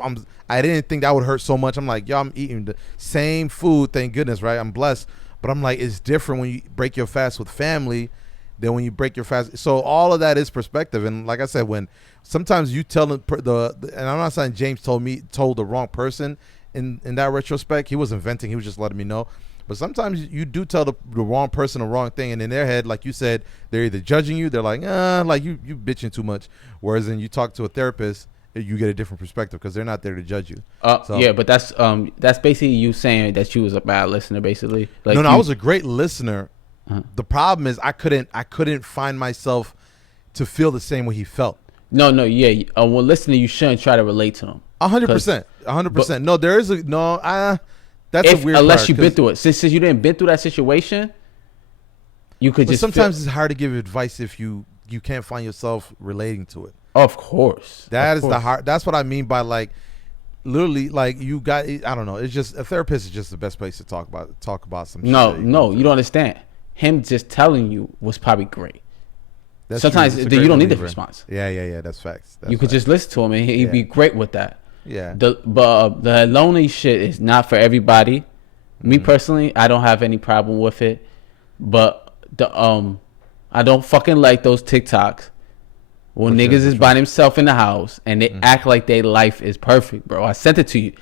I didn't think that would hurt so much. I'm like, yo, I'm eating the same food. Thank goodness, right? I'm blessed. But I'm like, it's different when you break your fast with family than when you break your fast. So all of that is perspective. And like I said, when sometimes you tell and I'm not saying James told the wrong person in that retrospect. He wasn't venting. He was just letting me know. But sometimes you do tell the wrong person the wrong thing. And in their head, like you said, they're either judging you. They're like, like you bitching too much. Whereas then you talk to a therapist, you get a different perspective because they're not there to judge you. Yeah, but that's basically you saying that you was a bad listener, basically. Like no, I was a great listener. The problem is I couldn't find myself to feel the same way he felt. No, yeah. When listening, you shouldn't try to relate to them. 100%, 100%. No, there is that's a weird unless part, you've been through it. Since you didn't been through that situation, you could but just. Sometimes it's hard to give advice if you can't find yourself relating to it. Of course, the hard. That's what I mean by like, literally, like you got. I don't know. It's just a therapist is just the best place to talk about some. No, shit you don't understand. Him just telling you was probably great. Sometimes you don't reliever. need the response. Yeah. That's facts. You could just listen to him and he'd be great with that. Yeah. But the lonely shit is not for everybody. Me personally, I don't have any problem with it. But I don't fucking like those TikToks when niggas is by themselves in the house and they act like their life is perfect, bro. I sent it to you.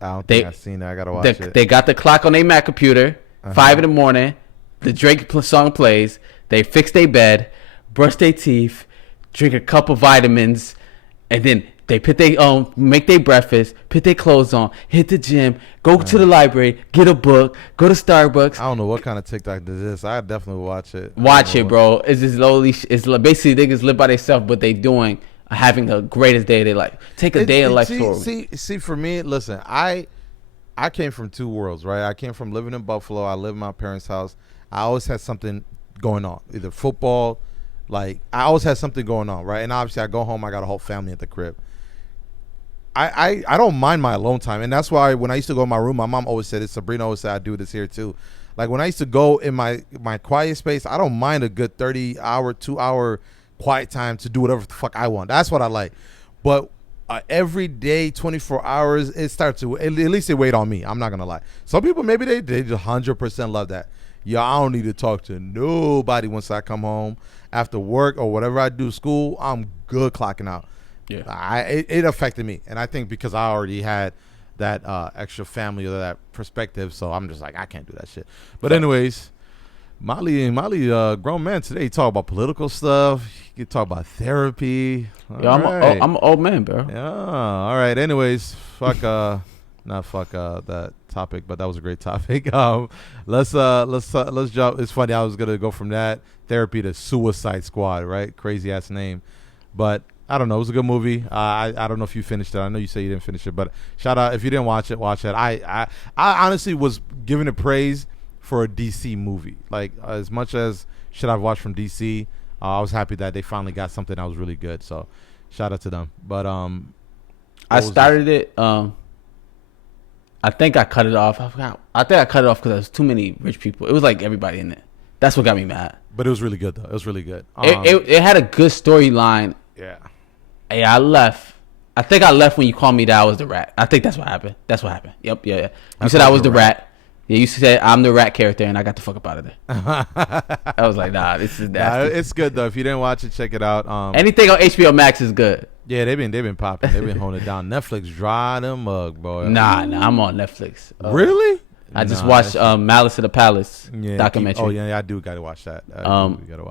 I don't think I've seen that. I gotta watch it. They got the clock on their Mac computer, 5 in the morning. The Drake song plays. They fix their bed, brush their teeth, drink a cup of vitamins, and then they put make their breakfast, put their clothes on, hit the gym, go to the library, get a book, go to Starbucks. I don't know what kind of TikTok this is. I definitely watch it. Watch it, bro. It's just lowly. It's basically niggas live by themselves, but they having the greatest day of their life. Take a day in life story. See, for me, listen, I came from two worlds, right? I came from living in Buffalo. I lived in my parents' house. I always had something going on, either football, like I always had something going on, right? And obviously I go home, I got a whole family at the crib. I don't mind my alone time, and that's why when I used to go in my room, my mom always said it. Sabrina always said I do this here too. Like when I used to go in my quiet space, I don't mind a good 30-hour, 2-hour quiet time to do whatever the fuck I want. That's what I like. But every day, 24 hours, it starts to, at least it weighed on me. I'm not gonna lie. Some people maybe they 100% love that. Yeah, I don't need to talk to nobody once I come home after work or whatever I do school. I'm good clocking out. Yeah, it affected me, and I think because I already had that extra family or that perspective, so I'm just like I can't do that shit. But anyways, Molly, grown man today. He talk about political stuff. He talk about therapy. I'm an old man, bro. Yeah. All right. Anyways, not fuck that topic, but that was a great topic. Let's jump. It's funny. I was gonna go from that therapy to Suicide Squad, right? Crazy ass name, but I don't know. It was a good movie. I don't know if you finished it. I know you say you didn't finish it, but shout out if you didn't watch it. Watch it. I honestly was giving it praise for a DC movie. Like as much as shit I've watched from DC, I was happy that they finally got something that was really good. So shout out to them. But I started it. I think I cut it off. I forgot. I think I cut it off because there was too many rich people. It was like everybody in it. That's what got me mad. But it was really good though. It was really good. It had a good storyline. Yeah. Yeah, I left. I think I left when you called me that I was the rat. I think that's what happened. Yep, yeah. You said I was the rat. Yeah, you said I'm the rat character, and I got the fuck up out of there. I was like, nah, this is nasty. Nah, it's good though. If you didn't watch it, check it out. Anything on HBO Max is good. Yeah, they've been popping. They've been holding it down. Netflix dry them mug, boy. Nah, I'm on Netflix. Really? I just watched Malice of the Palace documentary. I do gotta watch that.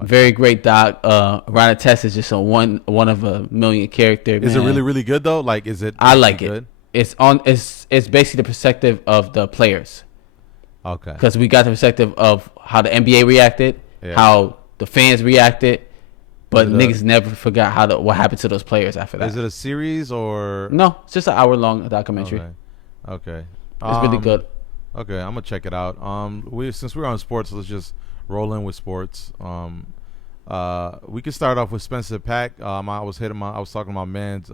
Very great doc. Ron Test is just a one of a million character. Is it really, really good though? Like, is it? I like good? it. It's basically the perspective of the players. Okay. Because we got the perspective of how the NBA reacted, how the fans reacted, but niggas never forgot what happened to those players after that. Is it a series or? No, it's just an hour-long documentary. Okay. It's really good. Okay, I'm gonna check it out. Since we're on sports, let's just roll in with sports. We could start off with Spencer Pack. I was talking to my man's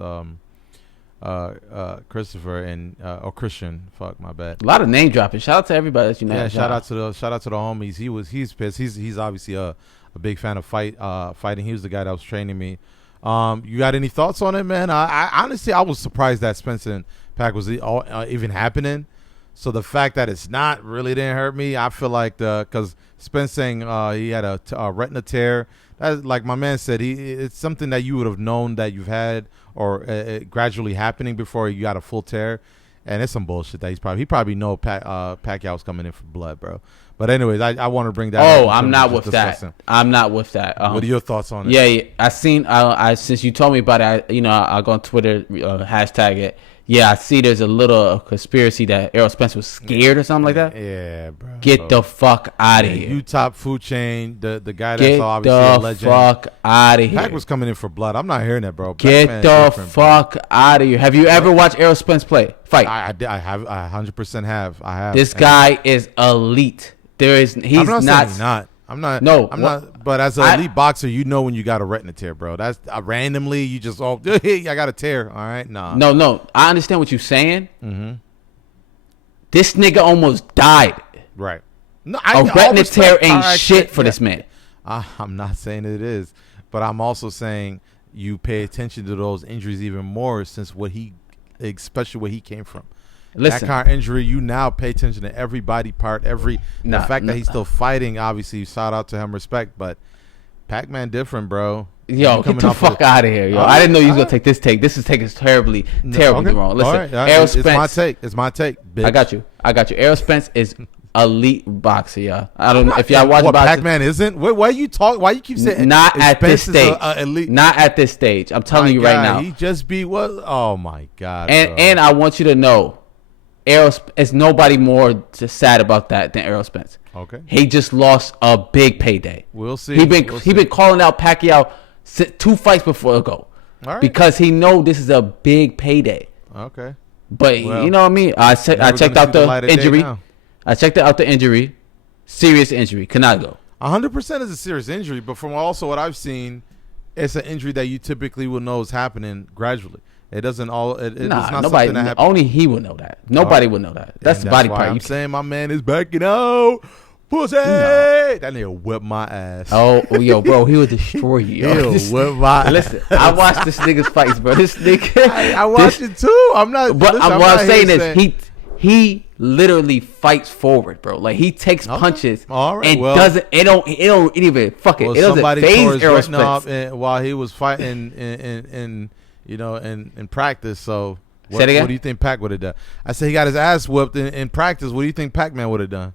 Christopher or Christian. Fuck, my bad. A lot of name dropping. Shout out to everybody that you know. Yeah, shout out to the homies. He's pissed. He's obviously a big fan of fighting. He was the guy that was training me. You got any thoughts on it, man? I honestly was surprised that Spencer and Pack was even happening. So the fact that it's not really didn't hurt me. I feel like because Spence saying he had a retina tear. That, like my man said, it's something that you would have known that you've had or gradually happening before you got a full tear. And it's some bullshit that he probably know Pacquiao's coming in for blood, bro. But anyways, I want to bring that up. Oh, I'm not with that. I'm not with that. What are your thoughts on it? Yeah, I seen. I since you told me about it, I go on Twitter, hashtag it. Yeah, I see. There's a little conspiracy that Errol Spence was scared or something like that. Yeah, bro. Get the fuck out of here. You top food chain, the guy that's obviously a legend. Get the fuck out of here. Pac was coming in for blood. I'm not hearing that, bro. Get the fuck out of here. Have you ever watched Errol Spence fight? I 100% have. I have. This guy is elite. He's not. I'm not. No, I'm not. But as an elite boxer, you know when you got a retina tear, bro. That's randomly you just I got a tear. All right, nah. No. I understand what you're saying. Mm-hmm. This nigga almost died. Right. No, a retina tear ain't shit for this man. I'm not saying it is, but I'm also saying you pay attention to those injuries even more since especially where he came from. Listen, that kind of injury, you now pay attention to every body part, the fact that he's still fighting. Obviously, shout out to him, respect. But Pac-Man different, bro. Yo, get the fuck out of here, yo! I didn't know you was gonna take this take. This is taking terribly wrong. Listen, Errol Spence. It's my take. Bitch. I got you. Errol Spence is elite boxer, y'all. I don't know if y'all watch boxing. Pac-Man isn't. Why you talk? Why you keep saying not at this stage? Elite. Not at this stage. I'm telling you right now. He just beat what? Oh my god! And I want you to know. Is nobody more sad about that than Errol Spence. Okay. He just lost a big payday. We'll see. He been calling out Pacquiao 2 fights before ago. All right. Because he know this is a big payday. Okay. But you know what I mean? I checked out the injury. I checked out the injury. Serious injury. Cannot go. 100% is a serious injury, but from also what I've seen, it's an injury that you typically will know is happening gradually. It doesn't all. It's not nobody. Something that happens. Only he would know that. Nobody would know that. That's the body part. I'm saying my man is backing out. Pussy. No. That nigga whip my ass. Oh, yo, bro, he would destroy you. He'll whip my ass. Listen, I watched this nigga's fights, bro. This nigga. I watched it too. I'm not. But what I'm saying is, he literally fights forward, bro. Like he takes punches and doesn't. It don't even fuck it. It doesn't phase Errol Spence while he was fighting in practice. So what do you think Pac would have done? I said he got his ass whooped in practice. What do you think Pac-Man would have done?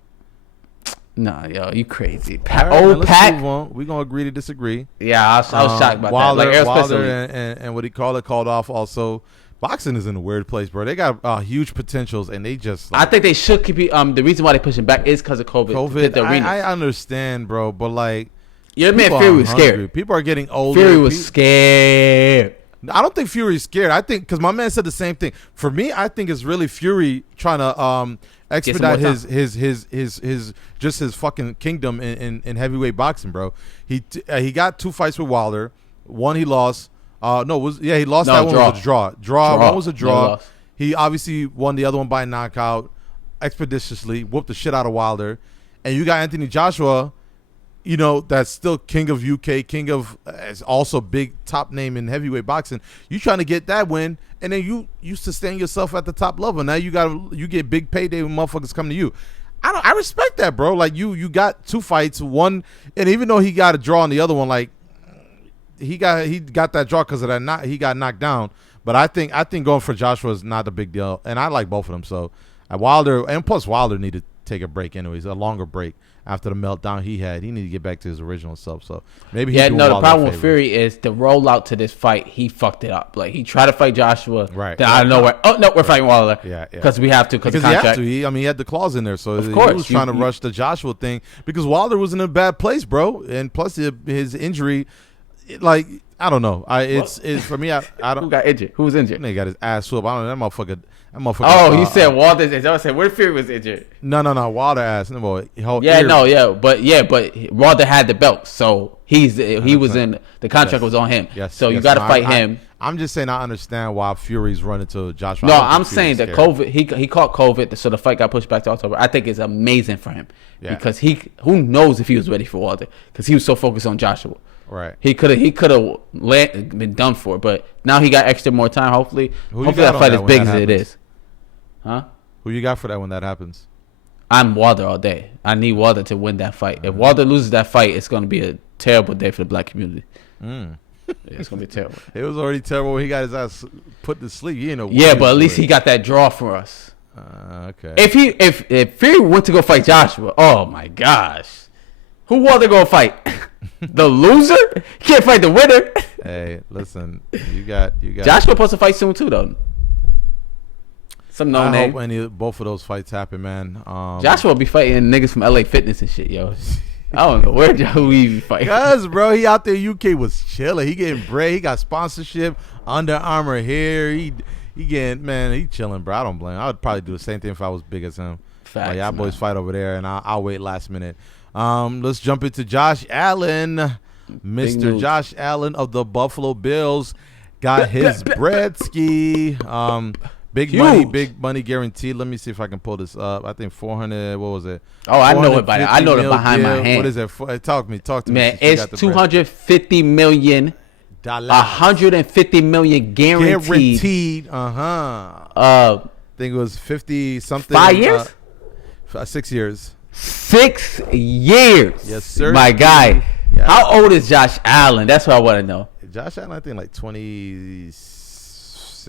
Nah, yo, you crazy. Pac. Move on. We gonna agree to disagree. Yeah, I was shocked about Wilder, that. Like Wilder and what he called off also. Boxing is in a weird place, bro. They got huge potentials, and they just. I think they should keep. The reason why they pushing back is because of COVID. I understand, bro, but like, your man Fury was scared. People are getting older. Fury was scared. I don't think Fury's scared. I think because my man said the same thing. For me, I think it's really Fury trying to expedite his fucking kingdom in heavyweight boxing, bro. He got 2 fights with Wilder. One he lost. He lost. That one was a draw. One was a draw. He obviously won the other one by knockout expeditiously, whooped the shit out of Wilder. And you got Anthony Joshua, that's still king of UK, king of also big top name in heavyweight boxing. You trying to get that win, and then you sustain yourself at the top level. Now you get big payday when motherfuckers come to you. I respect that, bro. Like you got 2 fights, one, and even though he got a draw on the other one, like he got that draw because of that. He got knocked down. But I think going for Joshua is not a big deal, and I like both of them. So Wilder needed to take a break anyways, a longer break after the meltdown he had. He needed to get back to his original self. So maybe the problem with Fury is the rollout to this fight. He fucked it up. Like he tried to fight Joshua, right? Then out of nowhere, we're fighting Wilder. Yeah, because we have to. Because he had to. He had the clause in there, so of course, he was trying to rush the Joshua thing because Wilder was in a bad place, bro, and plus his injury. Like I don't know. It's for me. I don't. Who got injured? Who was injured? Nigga got his ass whooped. I don't know. That motherfucker. Oh, you said Walter's injured. I said where Fury was injured. No. Wilder ass. No, boy. But Walter had the belt, so he was in the contract was on him. Yes. So you got to fight him. I'm just saying I understand why Fury's running to Joshua. No, I'm saying that COVID. He caught COVID, so the fight got pushed back to October. I think it's amazing for him because who knows if he was ready for Walter because he was so focused on Joshua. Right. He could have been done for, but now he got extra more time. Hopefully that fight is big as it is. Huh? Who you got for that when that happens? I'm Wilder all day. I need Wilder to win that fight. If Wilder loses that fight, it's going to be a terrible day for the black community. It's going to be terrible. It was already terrible when he got his ass put to sleep. Yeah, but at least he got that draw for us. Okay. If Fury went to go fight Joshua, oh my gosh. Who Wilder going to fight? The loser? He can't fight the winner. Hey, listen, you got Joshua supposed to fight soon too, though. Some I name. hope both of those fights happen, man. Joshua will be fighting niggas from LA Fitness and shit, yo. I don't know where Joe be fighting. Cause bro, he out there UK was chilling. He getting bread. He got sponsorship, Under Armour here. He getting he chilling, bro. I don't blame him. I would probably do the same thing if I was big as him. Facts, like, y'all boys fight over there, and I'll wait last minute. Let's jump into Josh Allen. Mr. Josh Allen of the Buffalo Bills got his breadski. Big money guaranteed. Let me see if I can pull this up. I think 400. What was it? Oh, I know it by that. I know it behind my hand. What is it? Talk to me. Man, it's $250 million. $150 million guaranteed. I think it was 50 something. 5 years? 6 years. 6 years. Yes, sir. My guy. Yeah. How old is Josh Allen? That's what I want to know. Josh Allen, I think like 26.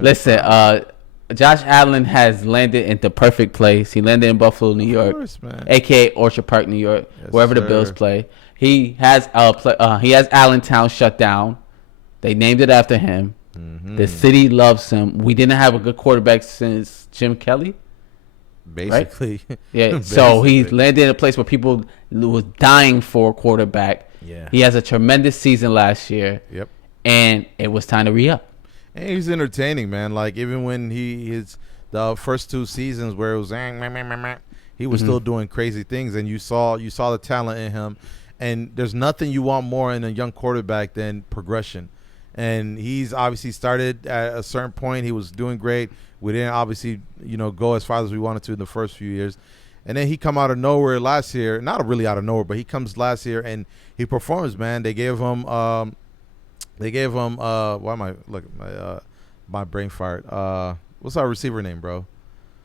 Listen, Josh Allen has landed in the perfect place. He landed in Buffalo, New York, aka Orchard Park, New York, wherever the Bills play. He has Allentown shut down. They named it after him. Mm-hmm. The city loves him. We didn't have a good quarterback since Jim Kelly. Basically. Right? Yeah. Basically. So he's landed in a place where people was dying for a quarterback. Yeah. He has a tremendous season last year. Yep. And it was time to re-up. And he's entertaining, man. Like, even when the first 2 seasons where it was he was still doing crazy things, and you saw the talent in him. And there's nothing you want more in a young quarterback than progression. And he's obviously started at a certain point. He was doing great. We didn't obviously, go as far as we wanted to in the first few years. And then he come out of nowhere last year. Not really out of nowhere, but he comes last year and he performs, man. They gave him why am I look my brain fired. What's our receiver name, bro?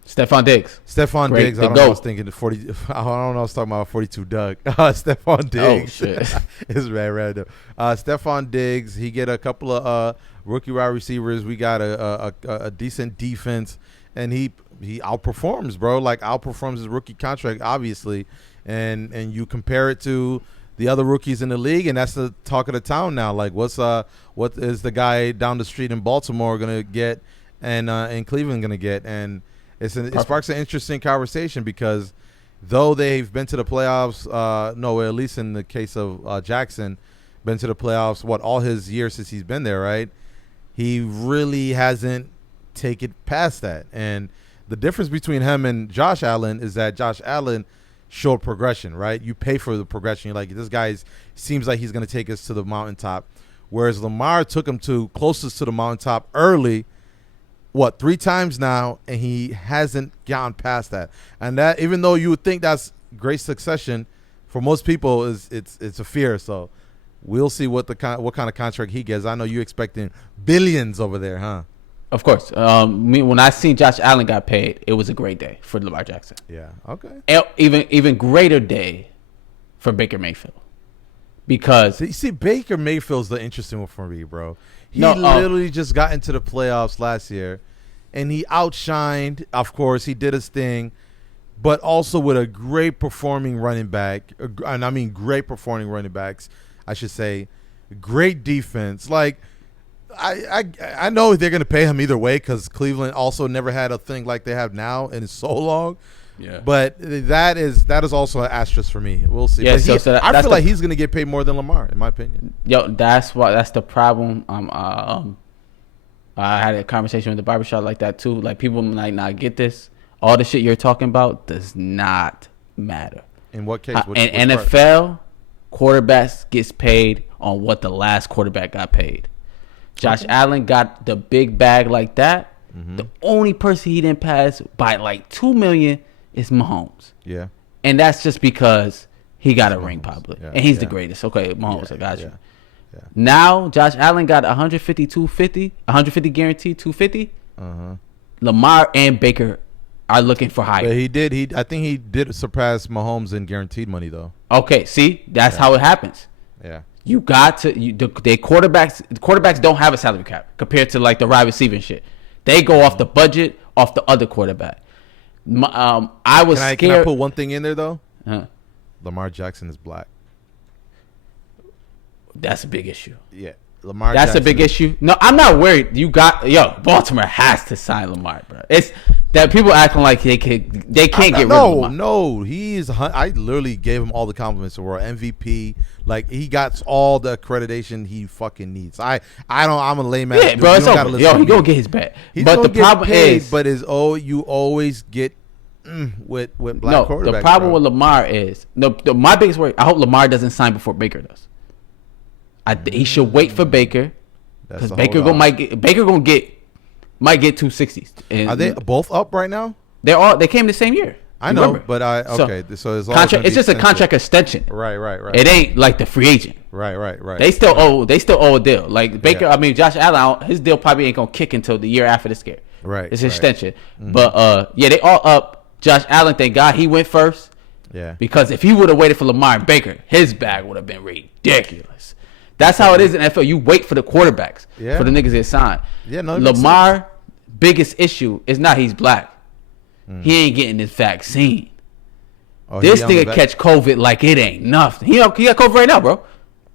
Stephon Diggs. Diggs. I don't know. I was thinking 40. I don't know. I was talking about 42 Doug. Stephon Diggs. Oh shit. It's random. Stephon Diggs. He get a couple of rookie wide receivers. We got a decent defense, and he outperforms, bro. Like, outperforms his rookie contract, obviously, and you compare it to the other rookies in the league, and that's the talk of the town now. Like, what is the guy down the street in Baltimore gonna get, and in Cleveland gonna get? And it sparks an interesting conversation because though they've been to the playoffs, at least in the case of Jackson, been to the playoffs all his years since he's been there, right? He really hasn't taken past that. And the difference between him and Josh Allen is that Josh Allen showed progression, right? You pay for the progression. You're like, this guy seems like he's going to take us to the mountaintop. Whereas Lamar took him closest to the mountaintop early, 3 times now, and he hasn't gotten past that. And that, even though you would think that's great succession, for most people it's a fear. So we'll see what kind of contract he gets. I know you're expecting billions over there, huh? Of course. When I seen Josh Allen got paid, it was a great day for Lamar Jackson. Yeah. Okay. Even greater day for Baker Mayfield, because you see, Baker Mayfield's the interesting one for me, bro. He literally just got into the playoffs last year, and he outshined. Of course, he did his thing, but also with a great performing running back, and I mean great performing running backs, I should say, great defense. Like, I know they're going to pay him either way because Cleveland also never had a thing like they have now in so long. Yeah. But that is also an asterisk for me. We'll see. Yeah, But so I feel like he's going to get paid more than Lamar, in my opinion. Yo, that's the problem. I had a conversation with the barbershop like that too. Like, people might not get this. All the shit you're talking about does not matter. In what case? In NFL, quarterbacks gets paid on what the last quarterback got paid. Josh Allen got the big bag like that. Mm-hmm. The only person he didn't pass by like $2 million is Mahomes. Yeah. And that's just because he got a ring, probably. Yeah. And he's the greatest. Okay, Mahomes, I got you. Yeah. Now, Josh Allen got 150 guaranteed, 250. Lamar and Baker are looking for higher. But I think he did surpass Mahomes in guaranteed money, though. Okay, see? That's how it happens. Yeah. You got to the quarterbacks don't have a salary cap compared to like the wide receiver and shit. They go off the budget off the other quarterback. I was scared. Can I put one thing in there though? Lamar Jackson is black. That's a big issue. Yeah. That's a big issue. No, I'm not worried. Baltimore has to sign Lamar, bro. It's that people acting like they can't get rid of Lamar. No, I literally gave him all the compliments in the world. MVP, like he got all the accreditation he fucking needs. I'm a layman. Yeah, bro, it's over. Yo, he gonna get his bag. But the problem is, you always get with black quarterbacks. The problem with Lamar is my biggest worry. I hope Lamar doesn't sign before Baker does. He should wait for Baker because Baker might get 260s. Are they both up right now? They came the same year. I know, but so it's contract. It's just a contract extension. Right. It ain't like the free agent. Right. They still owe a deal. Like Baker, Josh Allen, his deal probably ain't gonna kick until the year after the scare. Right. It's an extension. Mm-hmm. But they all up. Josh Allen, thank God he went first. Yeah. Because if he would have waited for Lamar and Baker, his bag would have been ridiculous. That's how it is in NFL. You wait for the quarterbacks, for the niggas that sign. Yeah, no. Lamar, biggest issue is not he's black. He ain't getting this vaccine. This nigga catch COVID like it ain't nothing. He got COVID right now, bro.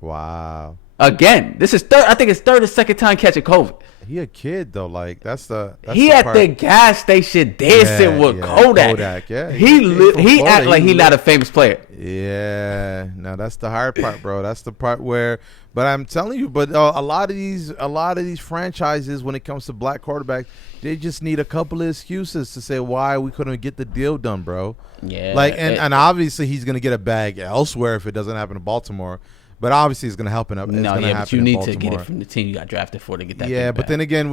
Wow. Again, this is third. I think it's third or second time catching COVID. He a kid though, like that's he at the gas station dancing with Kodak. Yeah, he act like he not a famous player. Yeah, no, that's the hard part, bro. That's the part where. But I'm telling you, a lot of these franchises, when it comes to black quarterbacks, they just need a couple of excuses to say why we couldn't get the deal done, bro. Yeah, and obviously he's gonna get a bag elsewhere if it doesn't happen in Baltimore. But obviously, it's going to help. But you need to get it from the team you got drafted for to get that. Yeah, but then again,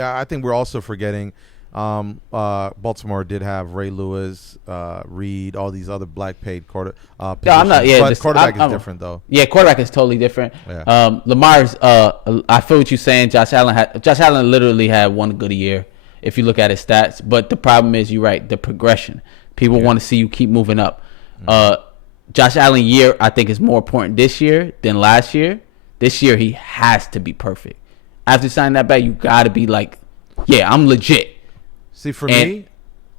I think we're also forgetting. Baltimore did have Ray Lewis, Reed, all these other black paid positions. I'm not. Yeah, but quarterback is different though. Yeah, quarterback is totally different. Yeah. Lamar's. I feel what you're saying. Josh Allen literally had one good year if you look at his stats. But the problem is, you're right. The progression. People want to see you keep moving up. Mm-hmm. Josh Allen year, I think, is more important this year than last year. This year, he has to be perfect. After signing that back, you got to be like, yeah, I'm legit. See, for me,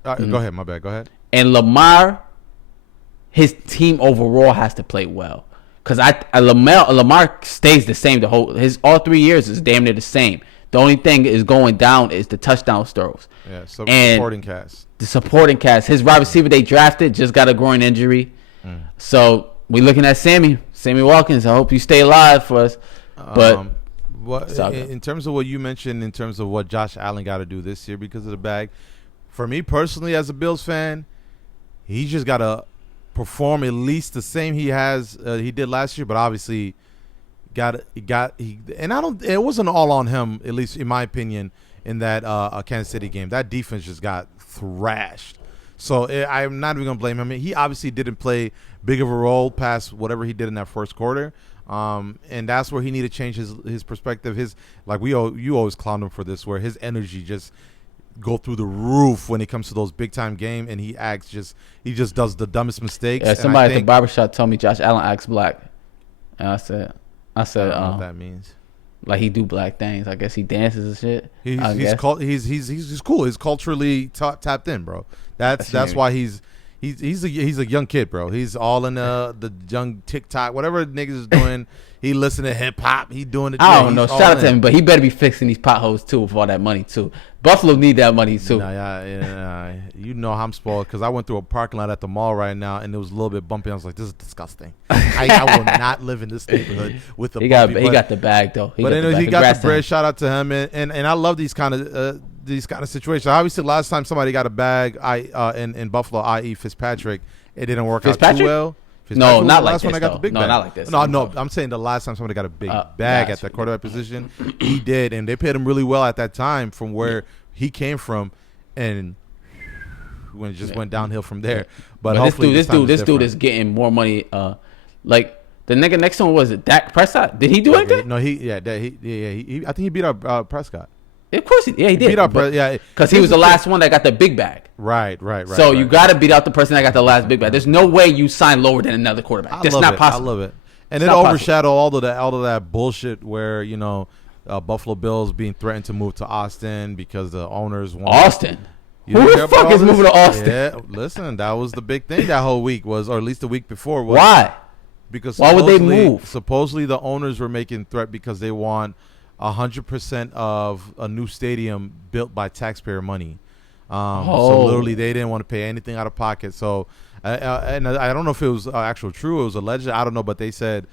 go ahead, my bad, go ahead. And Lamar, his team overall has to play well. Because Lamar stays the same. All 3 years is damn near the same. The only thing is going down is the touchdown throws. Yeah, so supporting cast. The supporting cast. His wide receiver they drafted just got a groin injury. So we looking at Sammy Watkins. I hope you stay alive for us. But in terms of what you mentioned, in terms of what Josh Allen got to do this year because of the bag, for me personally as a Bills fan, he just got to perform at least the same he did last year. But obviously, it wasn't all on him, at least in my opinion, in that Kansas City game. That defense just got thrashed. So I'm not even going to blame him. He obviously didn't play big of a role past whatever he did in that first quarter. And that's where he needed to change his perspective. You always clown him for this, where his energy just go through the roof when it comes to those big time game, and he just does the dumbest mistakes. Yeah, somebody at the barbershop told me Josh Allen acts black. And I said I don't know what that means. Like he do black things. I guess he dances and shit. He's cool. He's culturally tapped in, bro. That's why he's he's a young kid, bro. He's all in the young TikTok, whatever niggas is doing. He listen to hip hop. He doing it. I don't know. Shout out to him, but he better be fixing these potholes too with all that money too. Buffalo need that money too. You know I'm spoiled because I went through a parking lot at the mall right now and it was a little bit bumpy. I was like, this is disgusting. I will not live in this neighborhood with a. He got the bag though. But anyways, he got the bread. Shout out to him, and I love these kind of situations. Obviously, last time somebody got a bag, in Buffalo, i.e. Fitzpatrick, it didn't work out too well. No, not like this. Not like this. No. I'm saying the last time somebody got a big bag at the quarterback position, he did, and they paid him really well at that time from where he came from, and when it just went downhill from there. But hopefully, this dude is getting more money. Like the nigga next to him, was it Dak Prescott? Did he do anything? No, he I think he beat up Prescott. Of course, he did. Beat up, because he was the last one that got the big bag. Right. So you got to beat out the person that got the last big bag. There's no way you sign lower than another quarterback. That's not possible. I love it, and it overshadowed all of that bullshit where Buffalo Bills being threatened to move to Austin because the owners want Austin. Who the fuck is moving to Austin? Yeah, listen, that was the big thing that whole week or at least the week before. Why? Because why would they move? Supposedly the owners were making threat because they want 100% of a new stadium built by taxpayer money. So literally they didn't want to pay anything out of pocket. So and I don't know if it was actual true. It was alleged. I don't know, but they said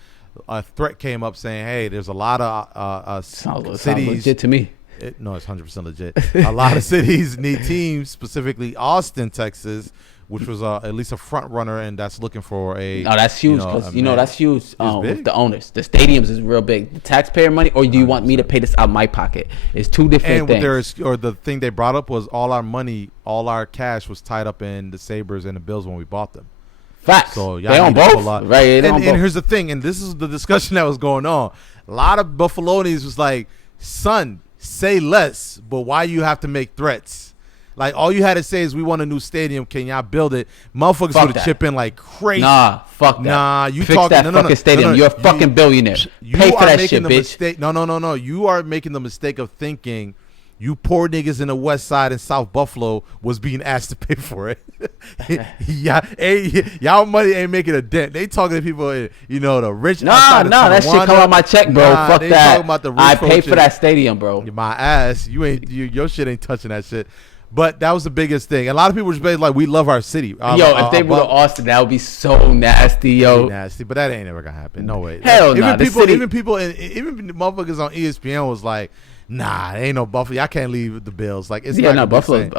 a threat came up saying, "Hey, there's a lot of cities." Sounds legit to me. No, it's 100% legit. A lot of cities need teams, specifically Austin, Texas, which was at least a front runner, and that's looking for a. No, that's huge because that's huge. With the owners, the stadiums is real big. The taxpayer money, or do you want me to pay this out of my pocket? It's two different things. The thing they brought up was all our money, all our cash was tied up in the Sabres and the Bills when we bought them. Facts. So they on both, right? And here's the thing, and this is the discussion that was going on. A lot of Buffalonians was like, "Son, say less, but why you have to make threats? Like, all you had to say is we want a new stadium. Can y'all build it?" Motherfuckers would have chip in like crazy. Nah, fuck that. Nah, you fix talking that fucking stadium. You're a fucking billionaire. Pay for that shit, bitch. No. You are making the mistake of thinking you poor niggas in the West Side and South Buffalo was being asked to pay for it. Y'all money ain't making a dent. They talking to people, the rich. No, that shit come out my check, bro. Fuck that. I pay for that stadium, bro. My ass. Your shit ain't touching that shit. But that was the biggest thing. A lot of people were just basically like, we love our city. If they were to Austin, that would be so nasty, yo. Nasty, but that ain't never gonna happen. No way. Hell no. Even motherfuckers on ESPN was like, nah, ain't no Buffalo. I can't leave the Bills. Like, it's Buffalo.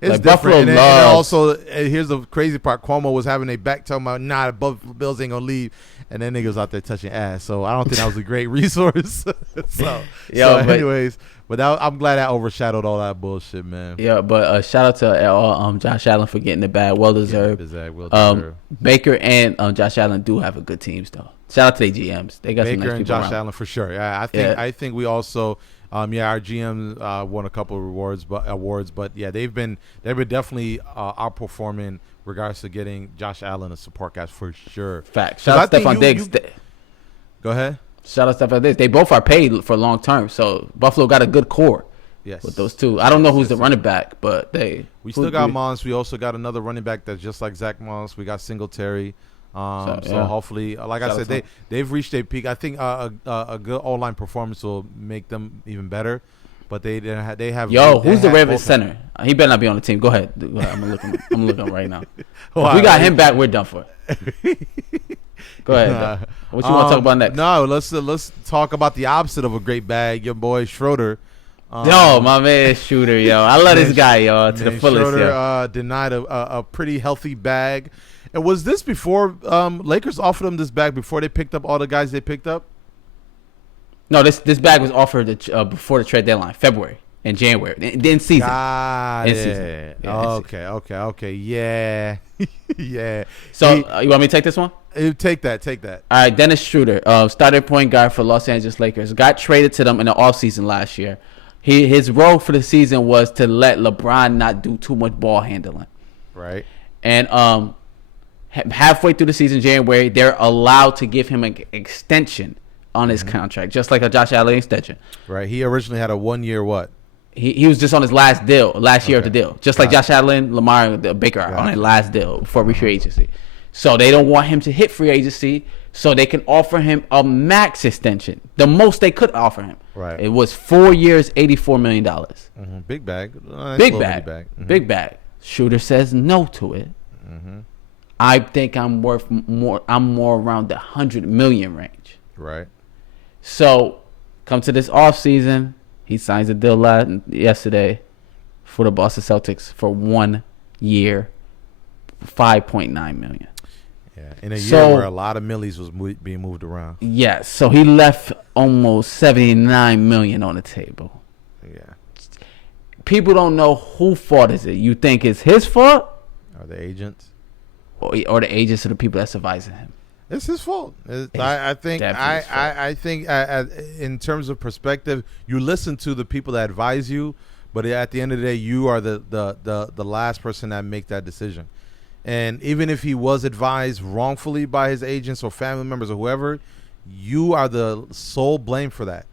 It's like Buffalo and also, here's the crazy part. Cuomo was having a back talking about, nah, the Bills ain't gonna leave, and then niggas out there touching ass. So I don't think that was a great resource. Anyways, but I'm glad that overshadowed all that bullshit, man. Yeah, but shout out to Josh Allen for getting the bag. Well deserved. Baker and Josh Allen do have a good teams though. Shout out to their GMs. They got Baker some nice and people Josh around. Allen for sure. Yeah, I think we also. Our GM won a couple of awards, but yeah, they've been definitely outperforming regards to getting Josh Allen a support cast for sure. Facts. Shout out to Stephon Diggs. Go ahead. Shout out to Stephon Diggs. They both are paid for long term, so Buffalo got a good core. Yes. With those two, I don't know who's the running back, but we still got Mons. We also got another running back that's just like Zach Mons. We got Singletary. So hopefully, like I said, they've reached a peak. I think a good O-line performance will make them even better. But they have. Who's the Ravens center? He better not be on the team. Go ahead. I'm gonna look him right now. If we got him back, we're done for. Go ahead. What you want to talk about next? No, let's talk about the opposite of a great bag. Your boy Schroeder. My man Shooter, yo. I love this guy, yo, to the fullest. Schroeder denied a pretty healthy bag. And was this before Lakers offered him this bag before they picked up all the guys they picked up? No, this bag was offered before the trade deadline, February and January, in season. Season. Okay. Yeah. Yeah. So you want me to take this one? Take that. All right, Dennis Schroeder, starting point guard for Los Angeles Lakers, got traded to them in the offseason last year. His role for the season was to let LeBron not do too much ball handling. Right. And halfway through the season, January, they're allowed to give him an extension on his contract, just like a Josh Allen extension. Right. He originally had a 1 year what? He was just on his last year of the deal. Just like Josh Allen, Lamar, Baker on their last deal before free agency. So they don't want him to hit free agency, so they can offer him a max extension. The most they could offer him. Right. It was 4 years, $84 million. Mm-hmm. Big bag. Big bag. Mm-hmm. Big bag. Shooter says no to it. Mm-hmm. I think I'm worth more. I'm more around the $100 million range. Right. So, come to this offseason, he signs a deal yesterday for the Boston Celtics for 1 year, $5.9 million. Yeah, in a year where a lot of millies was being moved around. Yes, so he left almost $79 million on the table. Yeah. People don't know whose fault is it. You think it's his fault? Are the agents? Or the agents of the people that's advising him? It's his fault. I think in terms of perspective, you listen to the people that advise you, but at the end of the day, you are the last person that make that decision. And even if he was advised wrongfully by his agents or family members or whoever, you are the sole blame for that.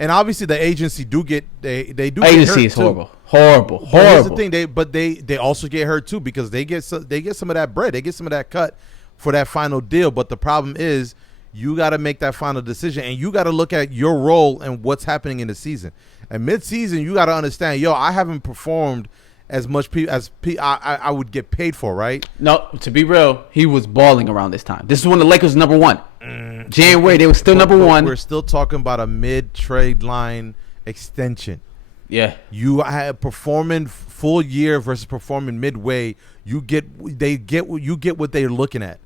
And obviously, the agency do get they do. Agency is horrible. Horrible. Here's the thing, they also get hurt too because they get some of that bread, they get some of that cut for that final deal. But the problem is, you got to make that final decision, and you got to look at your role and what's happening in the season. And mid-season, you got to understand, I haven't performed as much as I would get paid for, right? No, to be real, he was balling around this time. This is when the Lakers was number one. January, they were still number one. We're still talking about a mid-trade line extension. Yeah. You have performing full year versus performing midway. You get what they're looking at.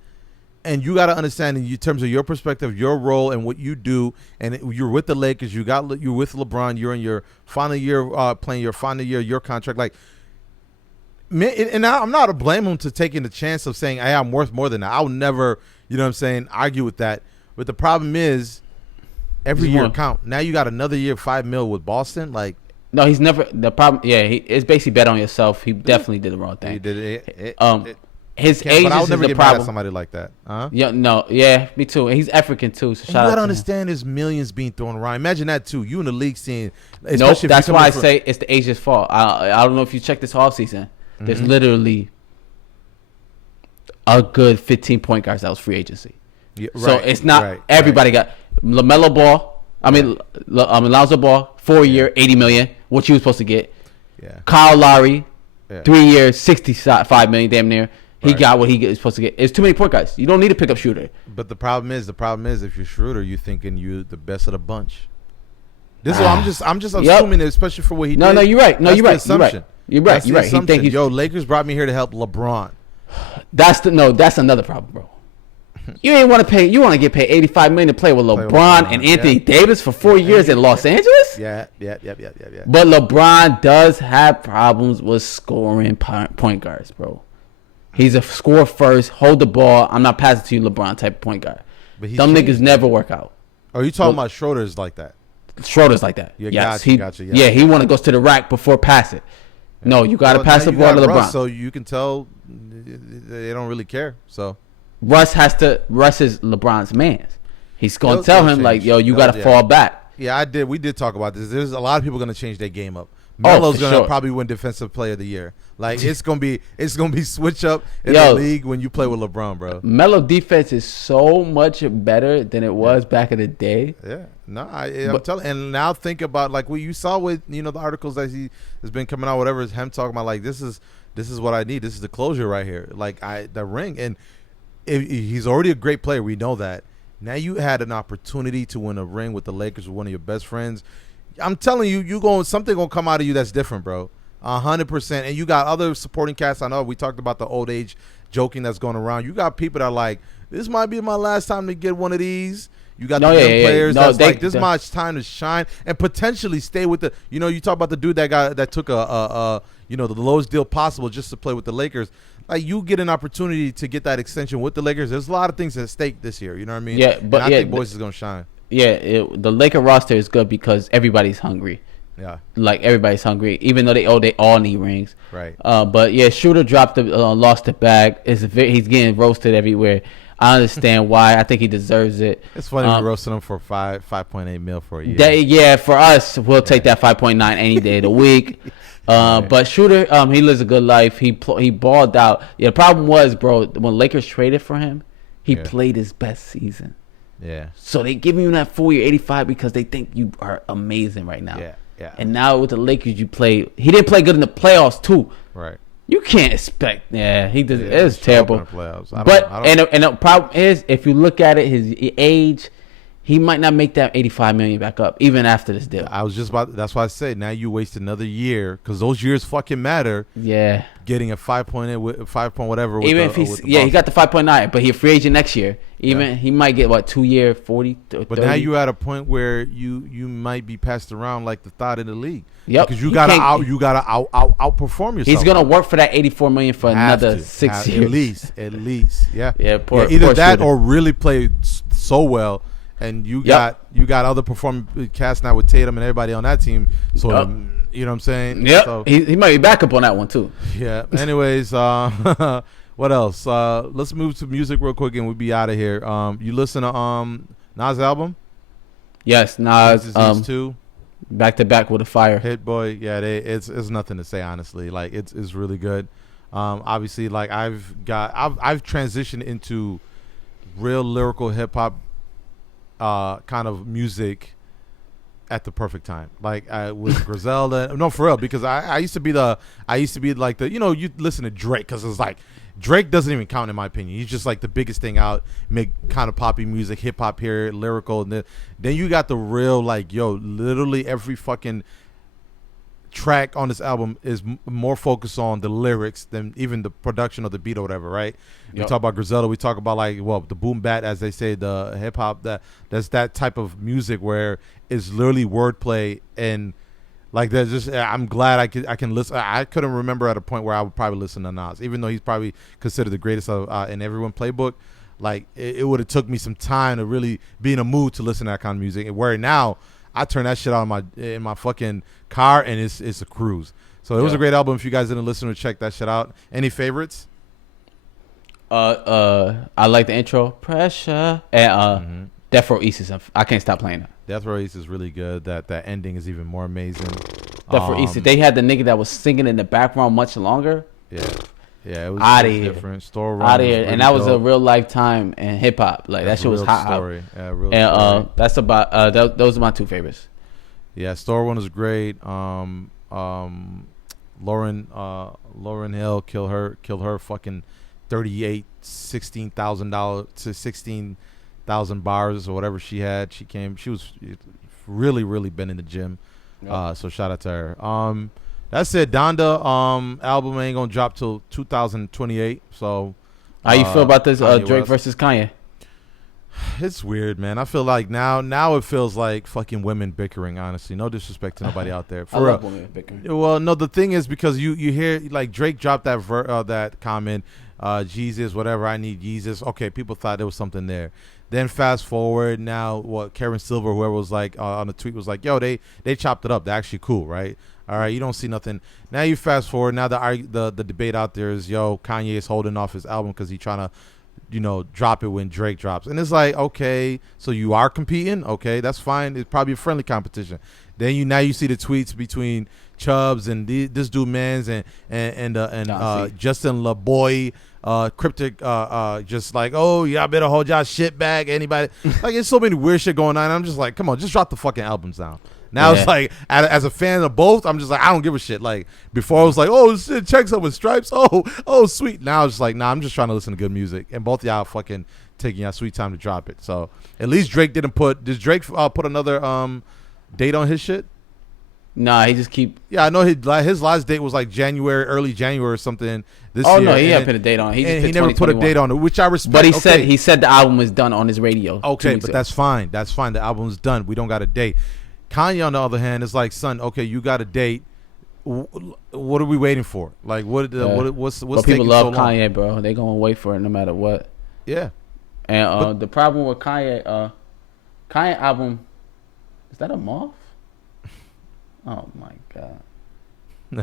And you got to understand in terms of your perspective, your role and what you do. And you're with the Lakers. You're with LeBron. You're in your final year playing your final year, your contract. Like, and I'm not to blame him to taking the chance of saying, hey, I'm worth more than that. I'll never, argue with that. But the problem is, every year count. Now you got another year, $5 million with Boston. Like, no, he's never the problem. Yeah, it's basically bet on yourself. He definitely did the wrong thing. He did it. His age but I would is never the get problem. mad at somebody like that. Huh? Yeah, me too. And he's African too. So you shout out. gotta to understand, there's millions being thrown around. Imagine that too. You in the league seeing. Nope, that's why I say it's the agent's fault. I don't know if you checked this offseason. There's literally a good 15 point guards that was free agency. Yeah, so it's not everybody got LaMelo Ball. Lonzo Ball, 4 year, $80 million, what you was supposed to get. Yeah. Kyle Lowry, 3 years, $65 million, damn near. He got what he was supposed to get. It's too many point guys. You don't need to pick up Shooter. But the problem is, if you're Schroeder, you're thinking you the best of the bunch. This is what I'm just assuming, especially for what he did. No, you're right. You're right. You're right. He thinks Lakers brought me here to help LeBron. That's another problem, bro. You ain't want to pay. You want to get paid $85 million to play with LeBron and Anthony Davis for 4 years in Los Angeles. Yeah. But LeBron does have problems with scoring point guards, bro. He's a score first, hold the ball. I'm not passing to you, LeBron type of point guard. Some niggas never work out. Are you talking about Schroeder's like that? Schroeder's like that. Yeah, yes, gotcha. Yeah, he want to go to the rack before pass it. No, you got to pass the ball to LeBron. So you can tell they don't really care. So Russ is LeBron's man. He's going to tell him like, yo, you got to fall back. Yeah, we did talk about this. There's a lot of people going to change their game up. Melo's gonna probably win Defensive Player of the Year. Like it's gonna be switch up in the league when you play with LeBron, bro. Melo defense is so much better than it was back in the day. Yeah, no, I'm telling. And now think about like what you saw with the articles that he has been coming out. Whatever is him talking about. Like this is what I need. This is the closure right here. Like the ring, and he's already a great player. We know that. Now you had an opportunity to win a ring with the Lakers with one of your best friends. I'm telling you, something gonna come out of you that's different, bro. 100%. And you got other supporting cast. I know we talked about the old age joking that's going around. You got people that are like, this might be my last time to get one of these. You got young players that's like, this is my time to shine and potentially stay with the. You talk about the dude that took the lowest deal possible just to play with the Lakers. Like you get an opportunity to get that extension with the Lakers. There's a lot of things at stake this year. You know what I mean? Yeah, but and I think boys is gonna shine. Yeah, the Laker roster is good because everybody's hungry. Yeah, like everybody's hungry, even though they all need rings. Right. But yeah, Shooter lost the bag. He's getting roasted everywhere. I understand why. I think he deserves it. It's funny we roasted him for 5.8 mil for a year. Yeah, for us, we'll take that 5.9 any day of the week. But Shooter, he lives a good life. He balled out. Yeah, the problem was, bro, when Lakers traded for him, he played his best season. Yeah. So they give you that full year 85 because they think you are amazing right now. Yeah. And now with the Lakers, he didn't play good in the playoffs too. Right. You can't expect. Yeah, he did. It was terrible. And the problem is, if you look at it, his age, he might not make that $85 million back up even after this deal. I was just about. That's why I said now you waste another year because those years fucking matter. Yeah. Getting a 5.8, 5 point whatever. Even if he got the 5.9, but he's a free agent next year. He might get 2 year 40. 30. But now you at a point where you might be passed around like the thought in the league. Yep. Because you gotta outperform yourself. He's gonna work for that $84 million for another 6 years. At least. Yeah. Yeah. Either that or really play so well. And you got other performing cast now with Tatum and everybody on that team. So you know what I'm saying? Yeah. So, he might be back up on that one too. Yeah. Anyways, what else? Let's move to music real quick and we'll be out of here. You listen to Nas' album? Yes, Nas. Aziz 2. Back to back with a fire. Hit Boy. Yeah, it's nothing to say honestly. Like it's really good. Obviously, like I've transitioned into real lyrical hip hop. Kind of music at the perfect time, like with Griselda. No, for real, because I used to be like the you listen to Drake because it's like Drake doesn't even count in my opinion. He's just like the biggest thing out, make kind of poppy music, hip hop here, lyrical, and then you got the real like literally every fucking track on this album is more focused on the lyrics than even the production of the beat or whatever, right? We talk about Griselda, we talk about like the boom bat, as they say, the hip hop, that's that type of music where it's literally wordplay and like there's just I'm glad I can listen. I couldn't remember at a point where I would probably listen to Nas, even though he's probably considered the greatest of in everyone playbook. Like it would have took me some time to really be in a mood to listen to that kind of music. And where now I turn that shit on in my fucking car and it's a cruise. So it was a great album. If you guys didn't listen or check that shit out. Any favorites? I like the intro, Pressure, and Death Row East is. I can't stop playing it. Death Row East is really good. That ending is even more amazing. Death Row East. They had the nigga that was singing in the background much longer. Yeah, it was different. Store Run out of here, and that was a real lifetime in hip hop. Like that shit was hot. Story. Yeah, real and story. That's about those are my two favorites. Yeah, Store One is great. Lauren Hill killed her fucking 38 $16,000 to 16,000 bars or whatever she had. She was really been in the gym. So shout out to her. That's it. Donda album ain't gonna drop till 2028. So how you feel about this Drake versus Kanye? It's weird, man. I feel like now it feels like fucking women bickering, honestly. No disrespect to nobody out there. I love women bickering. Well, no, the thing is because you hear like Drake dropped that comment, Jesus, whatever, I need Jesus. Okay, people thought there was something there. Then fast forward now, Karen Silver, whoever was like on the tweet was like, yo, they chopped it up. They're actually cool, right? All right, you don't see nothing. Now you fast forward. Now the debate out there is, Kanye is holding off his album because he's trying to, drop it when Drake drops. And it's like, okay, so you are competing. Okay, that's fine. It's probably a friendly competition. Then you see the tweets between Chubbs and this dude Mans and Justin LaBoy, cryptic, just like, oh, y'all better hold y'all shit back. Anybody like, it's so many weird shit going on. I'm just like, come on, just drop the fucking albums down. Now it's like, as a fan of both, I'm just like, I don't give a shit. Like before, I was like, oh shit, checks up with Stripes. Oh sweet. Now it's just like, nah, I'm just trying to listen to good music, and both of y'all fucking taking y'all sweet time to drop it. So at least Drake didn't put. Does Drake put another date on his shit? Nah, he just keep. Yeah, I know his last date was like early January or something this year. Oh no, he didn't put a date on it. He never put a date on it, which I respect. But he said the album is done on his radio. Okay, but that's fine. That's fine. The album's done. We don't got a date. Kanye, on the other hand, is like, son, okay, you got a date. What are we waiting for? Like, what's but people love Kanye, bro. They gonna wait for it no matter what. Yeah. And the problem with Kanye album, is that a moth? Oh my god.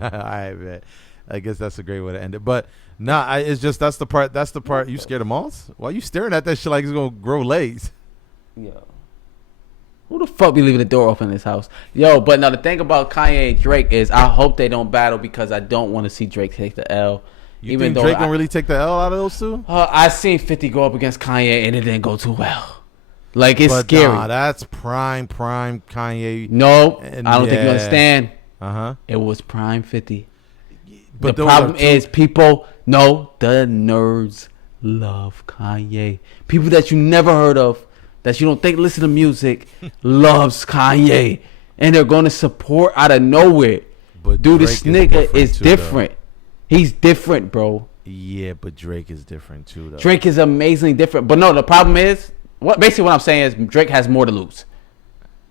I bet. I guess that's a great way to end it. But nah, it's just that's the part. You scared of moths? Why you staring at that shit like it's gonna grow legs? Yo. Who the fuck be leaving the door open in this house? Yo, but now the thing about Kanye and Drake is I hope they don't battle because I don't want to see Drake take the L. You think Drake gonna really take the L out of those two? I seen 50 go up against Kanye and it didn't go too well. Like, it's scary. Nah, that's prime Kanye. No, I don't think you understand. Uh-huh. It was prime 50. But the problem is people know the nerds love Kanye. People that you never heard of, that you don't think listen to music, loves Kanye. And they're going to support out of nowhere. But dude, Drake this nigga is too, different. Though. He's different, bro. Yeah, but Drake is different too, though. Drake is amazingly different. But no, the problem is, basically what I'm saying is Drake has more to lose.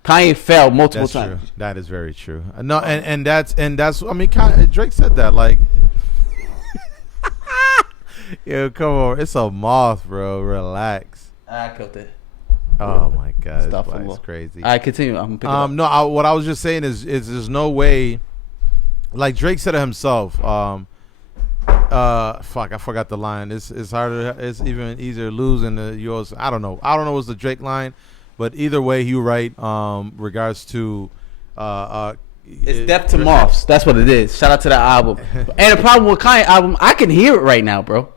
Kanye failed multiple times. True. That is very true. No, and that's I mean, Drake said that like, yo, come on, it's a moth, bro. Relax. I killed it. Oh my god, it's crazy. I continue. I'm picking up. No, what I was just saying is there's no way. Like Drake said it himself. Fuck, I forgot the line. It's harder. It's even easier losing the yours. I don't know what's the Drake line, but either way, he right. Regards to it's Death to Moths. That's what it is. Shout out to that album. And the problem with Kanye album, I can hear it right now, bro.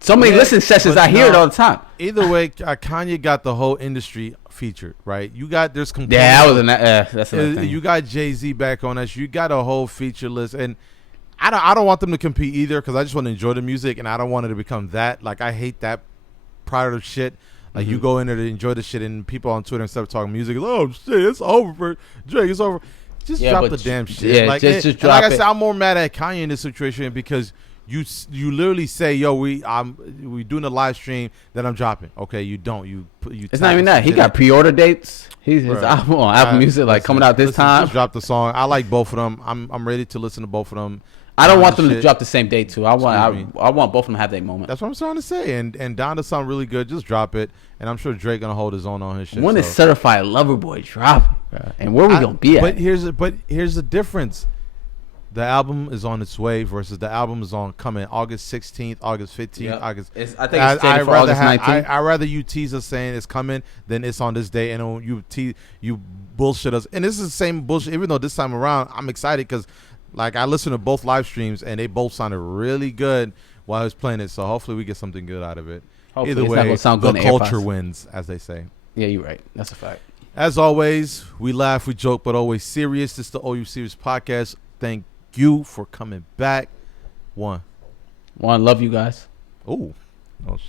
So many listen sessions, I hear it all the time. Either way, Kanye got the whole industry featured, right? You got there's components. Yeah, that's another thing. You got Jay-Z back on us. You got a whole feature list, and I don't want them to compete either because I just want to enjoy the music, and I don't want it to become that. Like I hate that part of shit. Like you go in there to enjoy the shit, and people on Twitter and stuff talking music. Oh shit, it's over for Drake. It's over. Just drop the damn shit. Yeah, like, just drop like I it. said, I'm more mad at Kanye in this situation because you literally say, yo, we doing a live stream that I'm dropping. Okay, you don't. You it's not even that. He got pre-order dates. His album on Apple Music like coming out this time. Just drop the song. I like both of them. I'm ready to listen to both of them. I don't want them to drop the same day too. I want both of them to have their moment. That's what I'm trying to say. And Donda sound really good. Just drop it. And I'm sure Drake gonna hold his own on his shit. When is Certified Lover Boy dropping? And where we gonna be at? But here's the difference. The album is on its way versus the album is on coming August 16th, August 15th, yep. August. I think it's stated for August 19th. I rather you tease us saying it's coming than it's on this day, and you bullshit us. And this is the same bullshit. Even though this time around I'm excited because like I listened to both live streams and they both sounded really good while I was playing it. So hopefully we get something good out of it. Hopefully either way, the culture wins, as they say. Yeah, you're right. That's a fact. As always, we laugh, we joke, but always serious. This is the OU Serious Podcast. Thank you for coming back. One, love you guys. Oh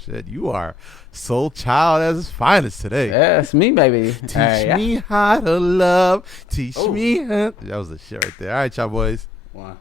shit, you are soul child at its finest today. Yeah, it's me, baby. Teach me how to love. Teach me how. That was the shit right there. All right, y'all boys. One.